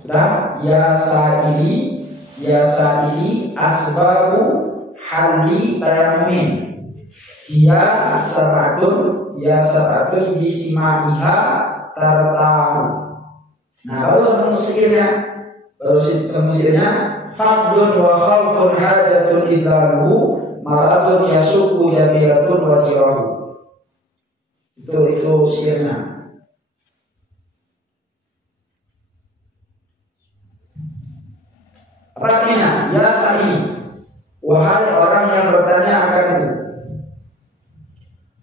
Sudah? Ya sa'ili asbabu hali tayammumin. Hiya sab'atun bisimaiha tartahu. Nah, baru sama musiknya fardun wa khaufun hajatun idzahu maradun yasuku jabiratun wa jirahu. Itu syairnya. Apa artinya? Ya sa'ili, wahai orang yang bertanya akanku.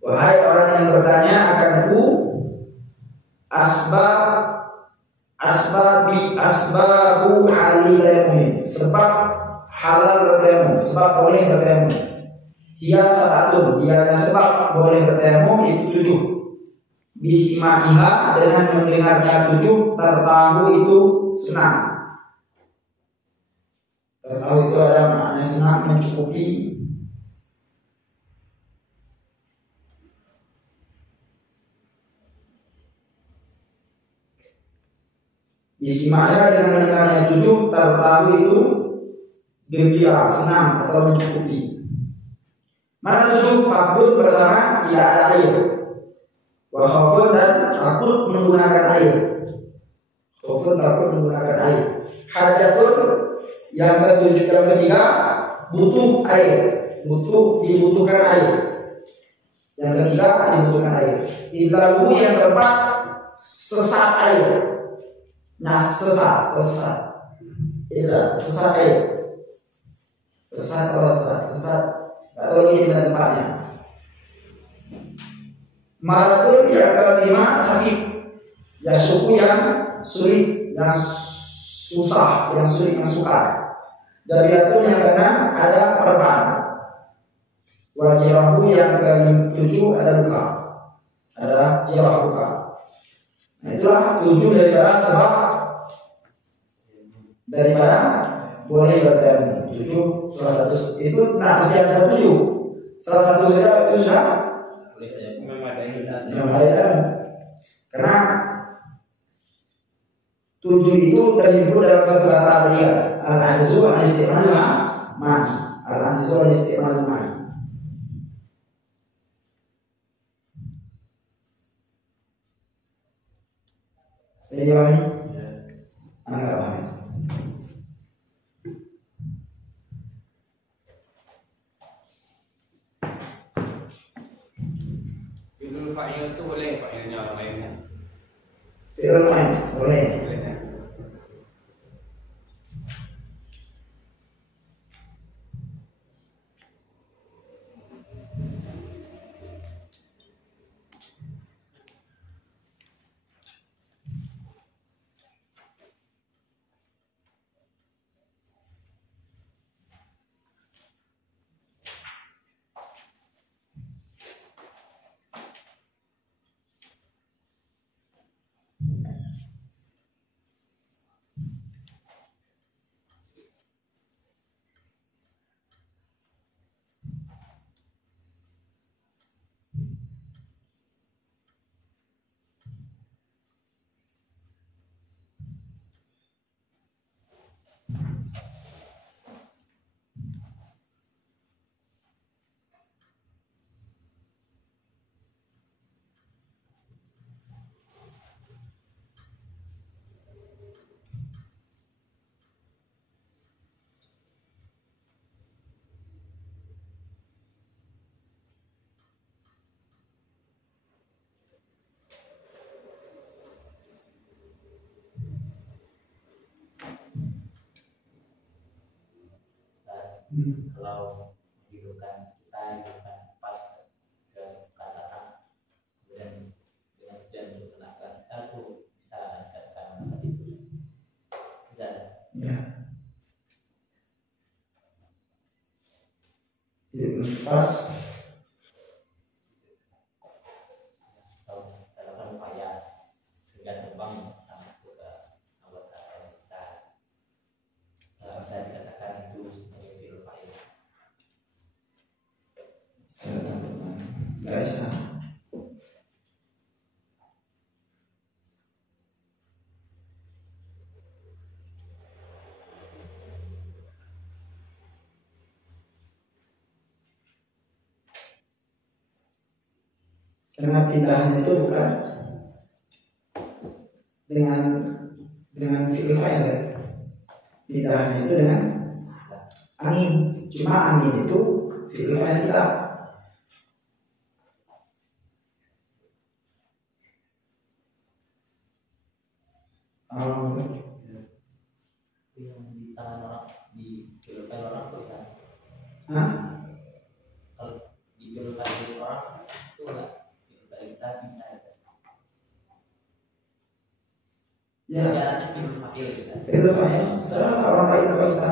Wahai orang yang bertanya akanku, asbabu hali tayammum, sebab halal bertayamum, sebab boleh bertayamum. Hiya sab'atun, dia sebab boleh bertayamum itu 7. Bisimaiha, dengan mendengarnya 7, tertahu itu senang. Tertahu itu ada makna senang, mencukupi. Bismillah, dengan mendengarnya 7, tertahu itu gembira, senang atau mencukupi. Mana 7? Fakut pertama tidak ada air. Wahafun dan takut menggunakan air. Khofun takut menggunakan air. Hajatun yang ketiga butuh air, dibutuhkan air. Yang ketiga dibutuhkan air. Idlalu yang keempat sesat air. Nah, sesat air. Sesat. Atau ini dengan tempatnya. Maradun yang kelima sakit. Yang suku yang sulit, yang susah, yang sulit, yang sukar. Jabiratun yang keenam ada perban. Wajirahu yang ke-7 ada luka. Ada jirah luka. Nah, itulah 7 daripada boleh bertayamum. 7 salah satu itu harus yang 7. Salah satu saja itu sudah memadai. Karena 7 itu terhimpun dalam satu kata dia. Al-ajzu al-istimal ma'i. Al-ajzu al-istimal ma'i. Saya jawab ini? Anda nggak paham? Fi'il fa'il itu boleh fa'ilnya orang lainnya. Fi'il fa'il boleh. Kalau menghidupkan kita, hidupkan pas ke katakan, kemudian dengan hujan untuk tenaga kita tuh bisa meningkatkan tadi itu. Bisa. Ya. Pas dalam upaya sehingga terbang sampai ke anggota kita, bisa dikatakan itu sebagai fi'il fa'il. nggak bisa. Karena pindahan itu bukan dengan fi'il fa'il ya. Pindahannya itu dengan angin. Cuma angin itu fi'il fa'il kita. Yang di tangan orang, di fi'il fa'il orang tuh bisa. Hah? Kalau di fi'il fa'il orang itu enggak, fi'il fa'il kita bisa ya. Ya. Caranya fi'il fa'il kita. Fi'il fa'il. Sekarang orang lain apa kita?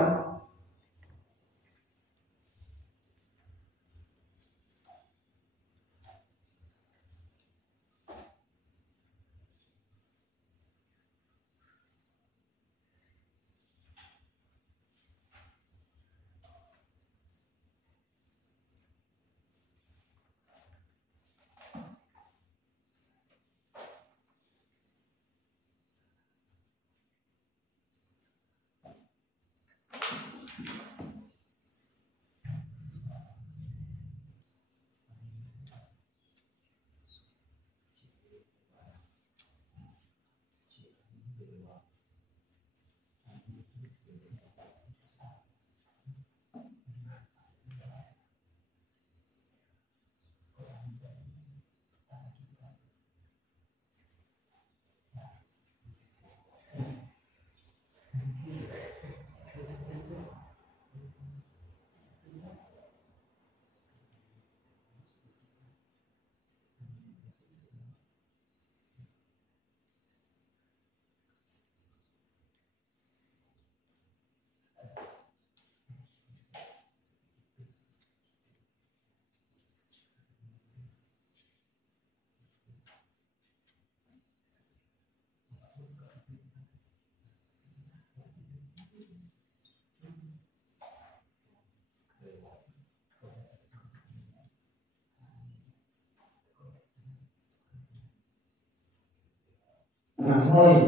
Nah, mulai.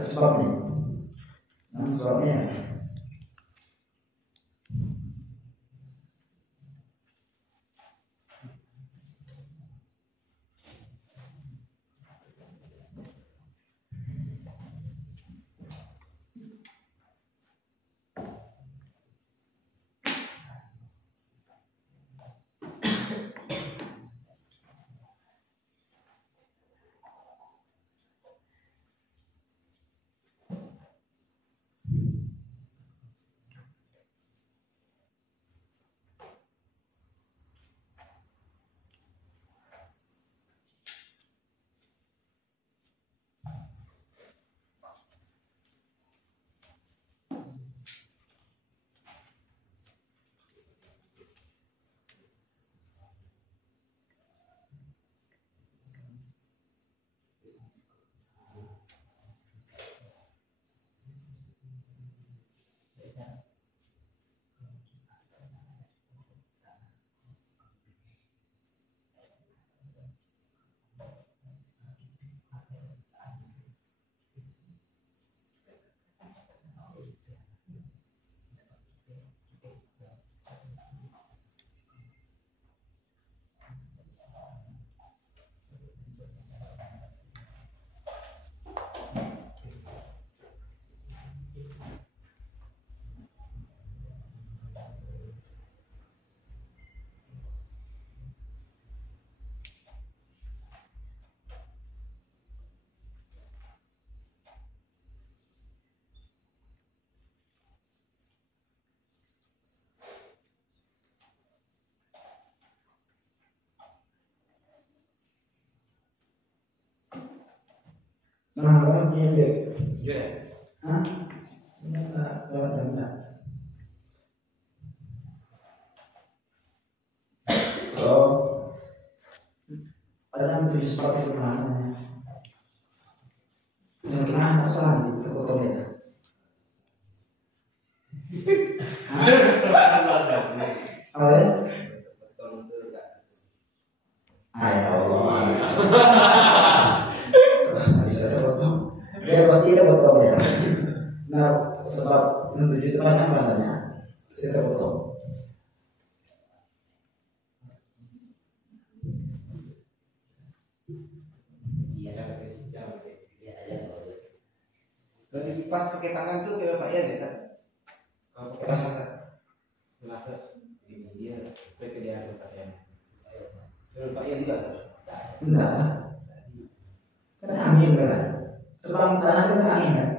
Sebabnya. Nah, sebabnya. iya. Jujur ya. Hah? Enggak, enggak. Kalau ada 7 sebab itu namanya. Yang kena masalah di foto beta. Apa ya? Ya Allah. Bisa ada foto. Dia pasti ada foto ya. Nah, sebab 7 itu banyak bahasanya. Pasti ada foto. Kalau dikipas pakai tangan tuh kayak Pak Ian ya, San? Kalau pakai tangan, kenapa? Ini dia, pakai dia ada Pak Ian. Kalau Pak Ian juga, San? Enggak. Kena angin kan? Terbang tanah itu kena angin kan?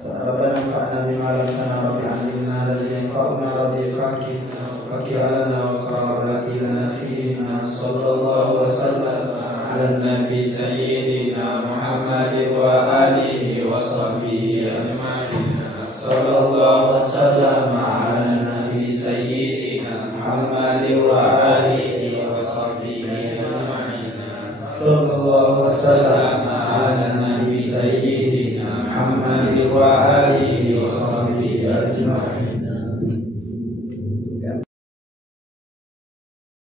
ربنا انفعنا بما علمتنا رب علمنا الذي ينفعنا رب فاكهنا وفاكهنا وقرابات لنا فينا صلى الله وسلم على النبي سيدنا محمد وآله وصحبه أجمعين صلى الله وسلم على النبي سيدنا محمد وآله وصحبه أجمعين صلى الله وسلم على النبي سيدنا محمد وآله وصحبه أجمعين.